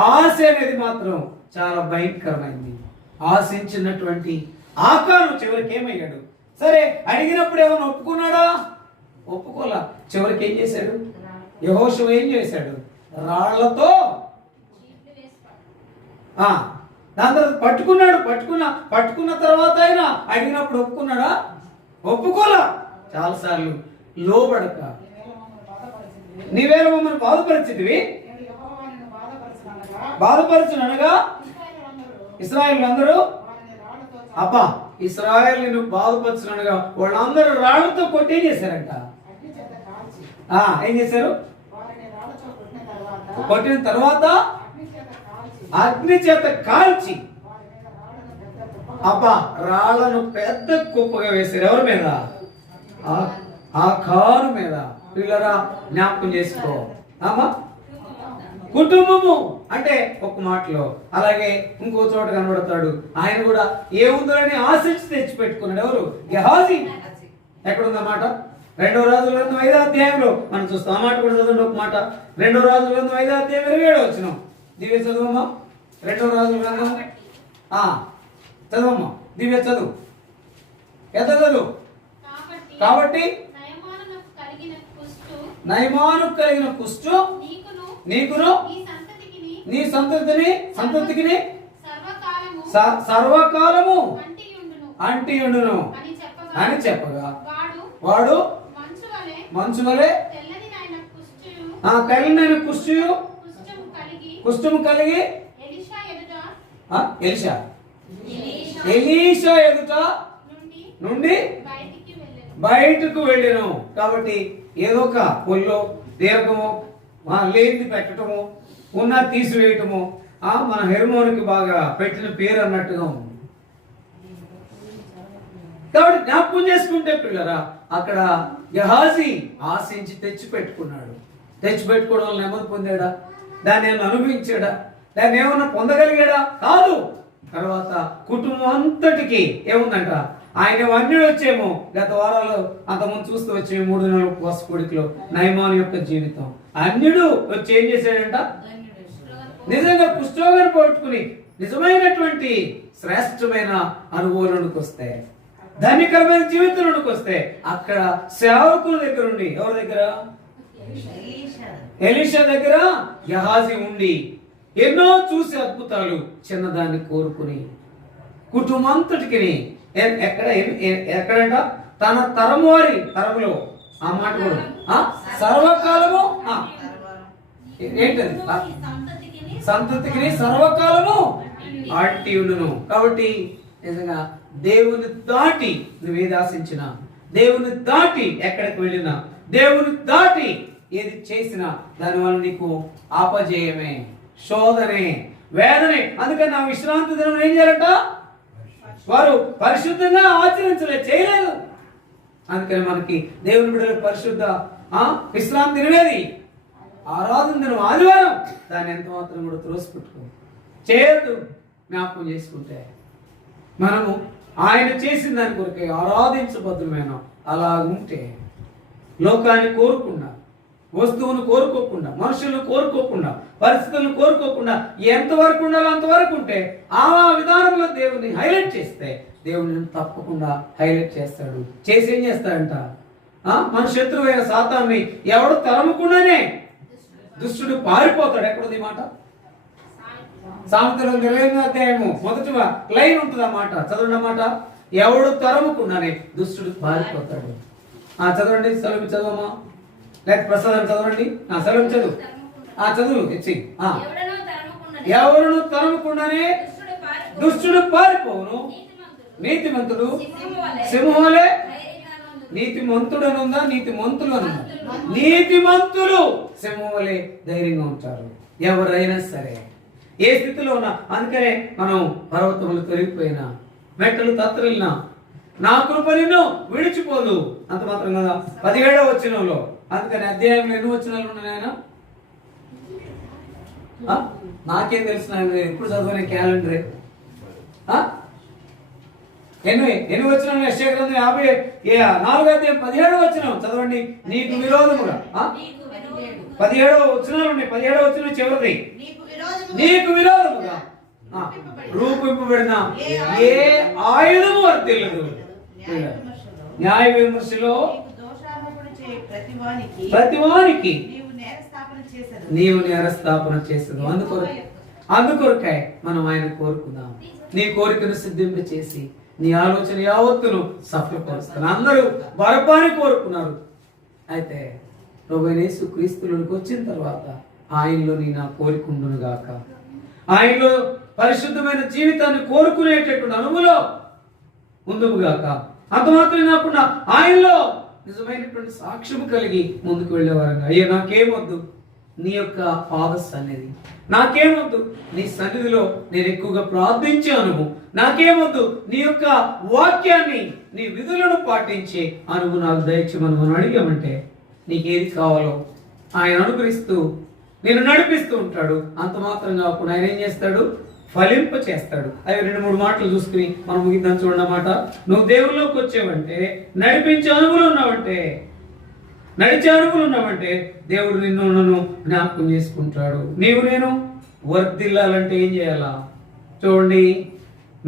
ఆశ అనేది మాత్రం చాలా భయంకరమైంది. ఆశించినటువంటి ఆకారం చివరికి ఏమయ్యాడు? సరే అడిగినప్పుడు ఏమైనా ఒప్పుకున్నాడా? ఒప్పుకోలా. చివరికి ఏం చేశాడు? యెహోషువ ఏం చేశాడు? రాళ్లతో దాని తర్వాత పట్టుకున్న తర్వాత అయినా అడిగినప్పుడు ఒప్పుకున్నాడా? ఒప్పుకోలా. చాలాసార్లు లోబడక నీవేళ మమ్మల్ని బాధపరిచితివి, బాధపరచునగా ఇశ్రాయేలులందరూ అబ్బా ఇశ్రాయేలును బాధపరచునగా వాళ్ళందరూ రాళ్లతో కొట్టి ఏం చేశారంట? ఏం చేశారు? కొట్టిన తర్వాత అగ్ని చేత కాల్చి అబ్బా రాళ్లను పెద్ద కుప్పగా వేశారు. ఎవరి మీద? ఆ కారు మీద. పిల్లరా జ్ఞాపకం చేసుకో. కుటుంబము అంటే ఒక మాటలో. అలాగే ఇంకో చోట కనబడతాడు, ఆయన కూడా ఏముందని ఆశించి తెచ్చి పెట్టుకున్నాడు. ఎవరు? గెహాజీ. ఎక్కడుందన్నమాట? 2వ రాజుల గ్రంథం 5వ అధ్యాయంలో మనం చూస్తాం. ఆ మాట కూడా చదవండి ఒక మాట. 2వ రాజుల గ్రంథం 5వ అధ్యాయం 27వ వచనం. దివ్య చదువమ్మా. 2వ రాజుల గ్రంథం చదవమ్మా. దివ్య చదువు. ఎంత చదువు? కాబట్టి నయమాను కలిగిన కుష్టు నీకును నీ సంతతికి సర్వకాలము అంటియుండును అని చెప్పగా వాడు మంచు వలె తెల్లని కుష్ఠము కలిగి ఎలీషా ఎదుట నుండి బయటకు వెళ్ళాను. కాబట్టి ఏదో ఒక పొల్లో దీర్ఘము లేనిది పెట్టడము, ఉన్న తీసివేయటము మన హెర్మోనికి బాగా పెట్టిన పేరు అన్నట్టుగా ఉంది. కాబట్టి జ్ఞాపకం చేసుకుంటే పిల్లరా, అక్కడ గెహాజీ ఆశించి తెచ్చి పెట్టుకున్నాడు. తెచ్చి పెట్టుకోవడం వల్ల నెమ్మది పొందాడా? దాన్ని ఏమన్నా అనుభవించాడా? దాన్ని ఏమన్నా పొందగలిగాడా? కాదు. తర్వాత కుటుంబం అంతటికి ఏముందంట? ఆయన అన్యుడు వచ్చేమో గత వారాలు అంతకుముందు చూస్తూ వచ్చే 3 నెలల ఉపవాస కోడికలో నయమాను యొక్క జీవితం. అన్యుడు వచ్చి ఏం చేశాడంట? నిజంగా కుష్ఠరోగాన్ని పట్టుకుని నిజమైనటువంటి శ్రేష్టమైన అనుభవాలకు వస్తే, ధన్యకరమైన జీవితంలోకి వస్తే అక్కడ సేవకుల దగ్గర ఉండి, ఎవరి దగ్గర? ఎలీషా దగ్గర గెహాజీ ఉండి ఎన్నో చూసి అద్భుతాలు చిన్నదాన్ని కోరుకుని కుటుంబంతటికి ఎక్కడంట? తన తరము వారి తరములో. ఆ మాట కూడా సర్వకాలము ఏంటది? సంతతికి సర్వకాలము అంటి ఉండును. కాబట్టి నిజంగా దేవుని దాటి నువ్వేది ఆశించినా, దేవుని దాటి ఎక్కడికి వెళ్ళినా, దేవుని దాటి ఏది చేసినా దానివల్ల నీకు అపజయమే, శోధనే, వేదనే. అందుకని నా విశ్రాంతి దినం ఏం చేయాలంట? వారు పరిశుద్ధంగా చేయలేదు. అందుకని మనకి దేవుని బిడ్డలకు పరిశుద్ధ విశ్రాంతి దినమేది? ఆరాధన దినం ఆదివారం. దాన్ని ఎంత మాత్రం కూడా త్రోసిపెట్టుకో చేయొద్దు. జ్ఞాపకం చేసుకుంటే మనము ఆయన చేసిన దాని కొరకే ఆరాధించబద్దుమైన అలా ఉంటే, లోకాన్ని కోరుకుండా, వస్తువును కోరుకోకుండా, మనుషులను కోరుకోకుండా, పరిస్థితులను కోరుకోకుండా ఎంతవరకు ఉండాలో అంతవరకు ఉంటే ఆ విధానంలో దేవుని హైలైట్ చేస్తే దేవుని తప్పకుండా హైలైట్ చేస్తాడు. చేసి ఏం చేస్తాడంట? మన శత్రువు అయిన సాతాన్ని ఎవడు తరమకుండానే దుష్టుడు పారిపోతాడు. ఎక్కడుంది మాట? సామెతలు 20వ అధ్యాయము మొదటి లైన్ ఉంటుంది అన్నమాట. చదవండి అన్నమాట. ఎవడు తరమకుండానే దుష్టుడు పారిపోతాడు. చదవండి. సెలవు చదవమ్మా. లేక ప్రసాదం చదవండి. సెలవు చదువు. చదువు ఇచ్చి. ఎవరును తరమకుండానే దుష్టుడు పారిపోవును, నీతిమంతుడు సింహంవలే. నీతిమంతుడనుందా? నీతిమంతులనుందా? నీతిమంతులు సింహంవలే ధైర్యంగా ఉంటారు. ఎవరైనా సరే ఏ స్థితిలో ఉన్నా. అందుకనే మనం పర్వతములు తొలగిపోయినా, మెట్టలు తత్తరిల్లినా నా కృప నిన్ను విడిచిపోదు. అంత మాత్రం కదా 17వ వచనంలో. అందుకని అధ్యాయంలో ఎన్ని వచనాలు ఉన్నాయి ఆయన? నాకేం తెలుసు, ఆయన ఎప్పుడు చదువునే క్యాలెండరే. ఎన్ని వచనాలు? యెషయా గ్రంథం 54వ అధ్యాయం 17వ వచనం చదవండి. నీకు విరోధముగా 17వ వచనాలు ఉన్నాయి. 17వ వచనం చివరిది. నీకు విరోధముగా రూపింపబడిన ఏ ఆయుధము వర్తిల్లదు. న్యాయ విమర్శలో ప్రతివానికి నీవు నేరస్థాపన చేసదు. అందుకొరకాయ మనం ఆయన కోరుకుందాం. నీ కోరికను సిద్ధింప చేసి నీ ఆలోచన యావత్తును సఫలపరుస్తాను. అందరూ బరపాన్ని కోరుకున్నారు. అయితే ప్రభువైన యేసుక్రీస్తులోకి వచ్చిన తర్వాత ఆయనలో నీ నా కోరిక ఉండును గాక. ఆయనలో పరిశుద్ధమైన జీవితాన్ని కోరుకునేటటువంటి అనుభవంలో ముందుకు గాక. అంత మాత్రమే కాకుండా ఆయనలో నిజమైనటువంటి సాక్ష్యం కలిగి ముందుకు వెళ్ళేవారంగా. అయ్యా నాకేమొద్దు నీ యొక్క పాద సన్నిధి, నాకేమొద్దు నీ సన్నిధిలో నేను ఎక్కువగా ప్రార్థించే అనుభవం, నాకేమొద్దు నీ యొక్క వాక్యాన్ని నీ విధులను పాటించే అనుభవం నాకు దయచేయమని మనం అడిగామంటే నీకేది కావాలో ఆయన అనుగ్రహిస్తూ నేను నడిపిస్తూ ఉంటాడు. అంత మాత్రం కాకుండా ఆయన ఏం చేస్తాడు? ఫలింప చేస్తాడు. అవి 2-3 మాటలు చూసుకుని మనం ముగిద్దాం. చూడన్నమాట. నువ్వు దేవుల్లోకి వచ్చావంటే, నడిపించే అనుభవం ఉన్నావంటే, నడిచే అనుభవం ఉన్నావంటే దేవుడు నిన్ను నన్ను జ్ఞాపకం చేసుకుంటాడు. నీవు నేను వర్ధిల్లాలంటే ఏం చేయాలా? చూడండి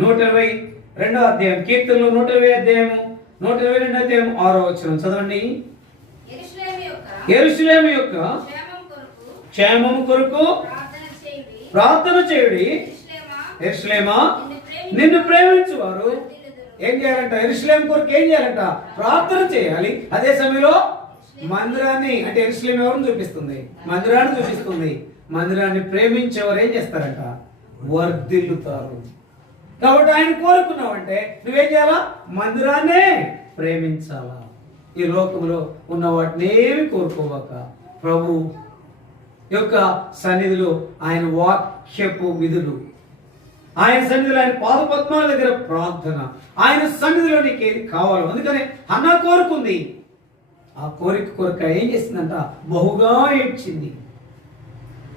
122వ అధ్యాయం, కీర్తనలు 120వ అధ్యాయము 122వ అధ్యాయం 6వ వచనం చదవండి. యెరూషలేము యొక్క క్షేమము కొరకు ప్రార్థన చేయుడి. యెరూషలేమా నిన్ను ప్రేమించువారు ఏం చేయాలంట? యెరూషలేము కొరకు ఏం చేయాలంట? ప్రార్థన చేయాలి. అదే సమయంలో మందిరాన్ని, అంటే యెరూషలేము ఎవరిని చూపిస్తుంది? మందిరాన్ని చూపిస్తుంది. మందిరాన్ని ప్రేమించేవారు ఏం చేస్తారంట? వర్ధిల్లుతారు. కాబట్టి ఆయన కోరుకున్నావంటే నువ్వేం చేయాలా? మందిరాన్నే ప్రేమించాలా. ఈ లోకంలో ఉన్న వాటిని ఏమి కోరుకోవాక ప్రభు యొక్క సన్నిధిలో ఆయన వాక్యపు విధులు, ఆయన సన్నిధిలో ఆయన పాదపద్మాల దగ్గర ప్రార్థన, ఆయన సన్నిధిలో నీకు ఏది కావాలో. అందుకనే హన్నా కోరుకుంది. ఆ కోరిక కొరక ఏం చేసిందంట? బహుగా ఏడ్చింది.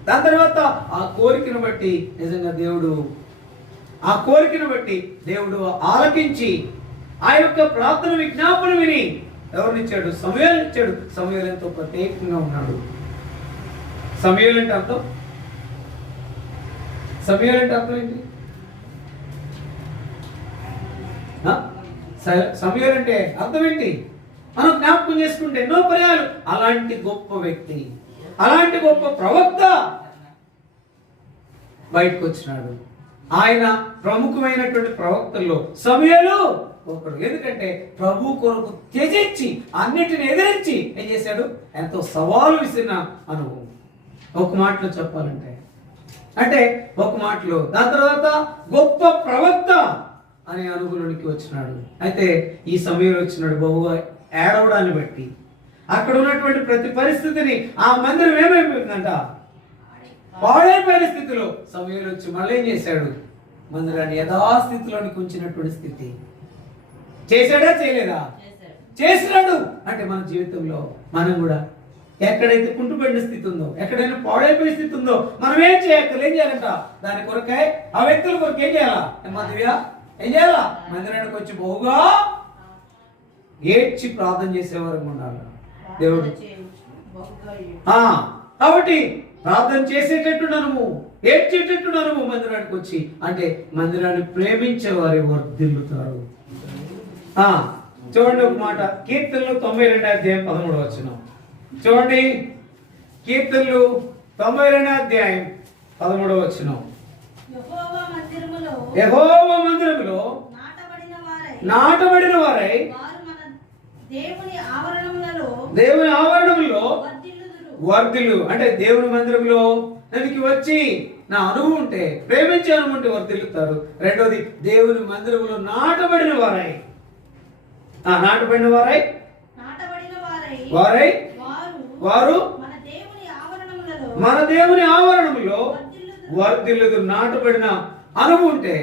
దాని తర్వాత ఆ కోరికను బట్టి నిజంగా దేవుడు ఆలకించి ఆ యొక్క ప్రార్థన విజ్ఞాపన విని ఎవరినిచ్చాడు? సమూయేలుని ఇచ్చాడు. సమూయేలు ఎంతో ప్రత్యేకంగా ఉన్నాడు. సమూయేలు అంటే అర్థం ఏంటి? సమూయేలు అంటే అర్థం ఏంటి? మనం జ్ఞాపకం చేసుకుంటే ఎన్నో పర్యాలు అలాంటి గొప్ప వ్యక్తి, అలాంటి గొప్ప ప్రవక్త బయటకు వచ్చినాడు. ఆయన ప్రముఖమైనటువంటి ప్రవక్తల్లో సమూయేలు ఒకడు. ఎందుకంటే ప్రభు కొరకు త్యజించి అన్నిటిని ఎదిరించి ఏం చేశాడు? ఎంతో సవాలు విసిరిన అనుభవం. ఒక మాటలో చెప్పాలంటే, ఒక మాటలో దాని తర్వాత గొప్ప ప్రవక్త అనే అనుభవానికి వచ్చినాడు. అయితే ఈ సమయంలో వచ్చినాడు బహుగా ఏడవడాన్ని బట్టి అక్కడ ఉన్నటువంటి ప్రతి పరిస్థితిని, ఆ మందిరం ఏమైపోయిందంట? పాడైపోయిన స్థితిలో సమయంలో వచ్చి మళ్ళీ ఏం చేశాడు? మందిరాన్ని యథాస్థితిలోనికి ఉంచినటువంటి స్థితి. చేశాడా? చేయలేదా? చేసినాడు. అంటే మన జీవితంలో మనం కూడా ఎక్కడైతే కుంటుపడిన స్థితి ఉందో, ఎక్కడైనా పాడైపోయిన స్థితి ఉందో మనం ఏం చేయాలంట? దాని కొరకై ఆ వ్యక్తుల కొరకు ఏం చేయాలా? ఏం చేయాలా? మందిరానికి వచ్చి బహుగా ఏడ్చి ప్రార్థన చేసేవారు ఉండాలి దేవుడు. కాబట్టి ప్రార్థన చేసేటట్టున్నాను, ఏడ్చేటట్టున్నాను మందిరానికి వచ్చి. అంటే మందిరాన్ని ప్రేమించేవారు వర్ధిల్లుతారు. చూడండి ఒక మాట, కీర్తనలు 92వ అధ్యాయం 13వ వచనం చూడండి. కీర్తనలు 92వ అధ్యాయం 13వ వచనం. యెహోవా మందిరములో నాటబడిన వారై దేవుని ఆవరణంలో వర్ధిల్లు. అంటే దేవుని మందిరంలో దానికి వచ్చి నా అనుభవం ఉంటే, ప్రేమించే అనుభవం ఉంటే వర్ధిల్లుతారు. రెండోది, దేవుని మందిరంలో నాటబడిన వారై వారు మన దేవుని ఆవరణంలో వర్ధిల్లుదు. నాటబడిన అనుభవం ఉంటే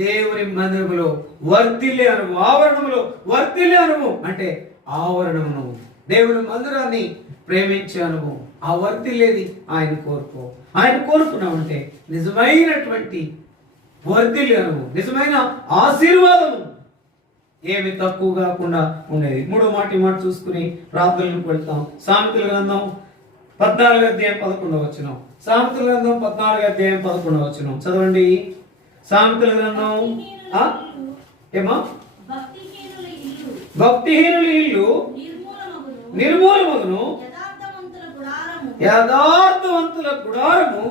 దేవుని మందిరములో వర్ధిల్లే అనుభవం, ఆవరణములో వర్ధిల్లే అనుభవం అంటే ఆవరణమును, దేవుని మందిరాన్ని ప్రేమించే అనుభవం, ఆ వర్ధిల్లేది ఆయన కోరుకో. ఆయన కోరుకున్నామంటే నిజమైనటువంటి వర్ధిల్లే అనుభవం, నిజమైన ఆశీర్వాదము, ఏమి తక్కువ కాకుండా ఉండేది. మూడో మాట ఈ మాట చూసుకుని ప్రార్థనలకు వెళ్తాం. సామెతల గ్రంథం 14వ అధ్యాయం 11వ వచనం. సామెతల గ్రంథం 14వ అధ్యాయం 11వ వచనం చదవండి. సామెతల గ్రంథం ఏమా? భక్తిహీనుల ఇల్లు నిర్మూలమగును, యథార్థవంతుల గుడారము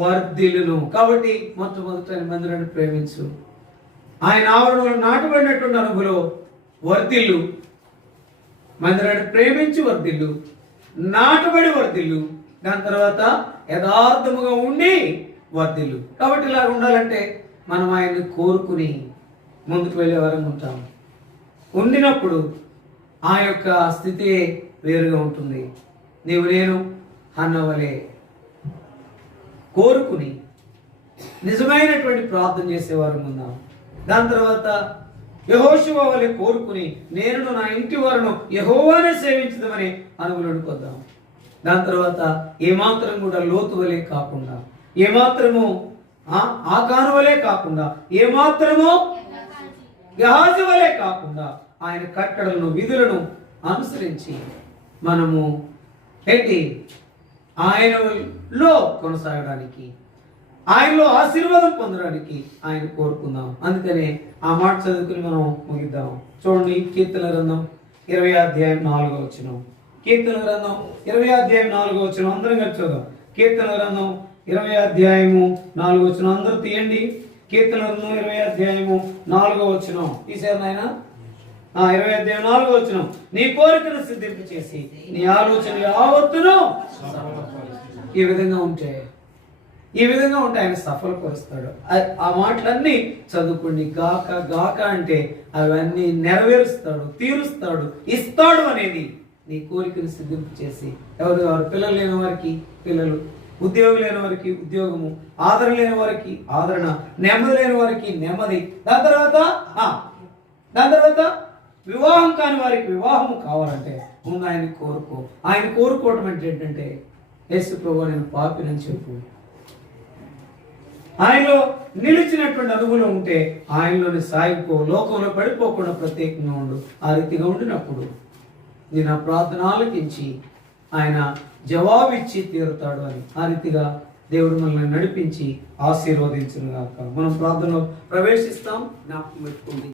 వర్ధిల్లును. కాబట్టి మొట్టమొదట మందిరాన్ని ప్రేమించు. ఆయన ఆవరణలో నాటబడినటువంటి అనుభవంలో వర్ధిల్లు. మందిరాన్ని ప్రేమించి వర్ధిల్లు, నాటబడి వర్ధిల్లు, దాని తర్వాత యథార్థముగా ఉండి వర్ధిల్లు. కాబట్టి ఇలా ఉండాలంటే మనం ఆయన్ని కోరుకుని ముందుకు వెళ్ళే వారం ఉంటాం. ఉండినప్పుడు ఆ యొక్క స్థితి వేరుగా ఉంటుంది. నీవు నేను అన్నవలే కోరుకుని నిజమైనటువంటి ప్రార్థన చేసేవారు ఉందాం. దాని తర్వాత యెహోషువ వలె కోరుకుని నేను నా ఇంటి వారును యెహోవానే సేవించుదామని అనుగుణకు వద్దాం. దాని తర్వాత ఏమాత్రం కూడా లోతు వలె కాకుండా, ఏమాత్రము ఆకాను వలె కాకుండా, ఏమాత్రము గెహాజీ వలె కాకుండా ఆయన కట్టడలను విధులను అనుసరించి మనము ఆయనలో కొనసాగడానికి, ఆయనలో ఆశీర్వాదం పొందడానికి ఆయన కోరుకుందాం. అందుకనే ఆ మాట చదువుకుని మనం ముగిద్దాం. చూడండి, కీర్తన గ్రంథం 20వ అధ్యాయం 4వ వచనం. కీర్తన గ్రంథం 20వ అధ్యాయం 4వ వచనం అందరం కలిసి చూద్దాం. కీర్తన గ్రంథం 20వ అధ్యాయము 4వ వచనం అందరూ తీయండి. కీర్తన గ్రంథం 20వ అధ్యాయము 4వ వచనం తీసారు నాయన. 20వ అధ్యాయం 4వ వచనం. నీ కోరికను సిద్ధింపు చేసి నీ ఆలోచన యావత్తును ఈ విధంగా ఉంటే ఆయన సఫలపరుస్తాడు. ఆ మాటలన్నీ చదువుకోండి. గాక గాక అంటే అవన్నీ నెరవేరుస్తాడు, తీరుస్తాడు, ఇస్తాడు అనేది నీ కోరికను సిద్ధింపు చేసి. ఎవరు పిల్లలు లేని వారికి పిల్లలు, ఉద్యోగం లేని వారికి ఉద్యోగము, ఆదరణ లేని వారికి ఆదరణ, నెమ్మది లేని వారికి నెమ్మది. దాని తర్వాత వివాహం కాని వారికి వివాహము కావాలంటే ముందు ఆయన కోరుకో. ఆయన కోరుకోవడం అంటే ఏంటంటే, యేసు ప్రభువా నేను పాపినని చెప్పు. ఆయనలో నిలిచినటువంటి అనుభవం ఉంటే ఆయనలోని సాగిపో, లోకంలో పడిపోకుండా ప్రత్యేకంగా ఉండు. ఆ రీతిగా ఉండినప్పుడు నేను ఆ ప్రార్థన ఆలకించి ఆయన జవాబిచ్చి తీరుతాడు అని ఆ రీతిగా దేవుడు మనల్ని నడిపించి ఆశీర్వదించును గాక. మనం ప్రార్థనలో ప్రవేశిస్తాం. జ్ఞాపకం పెట్టుకోండి.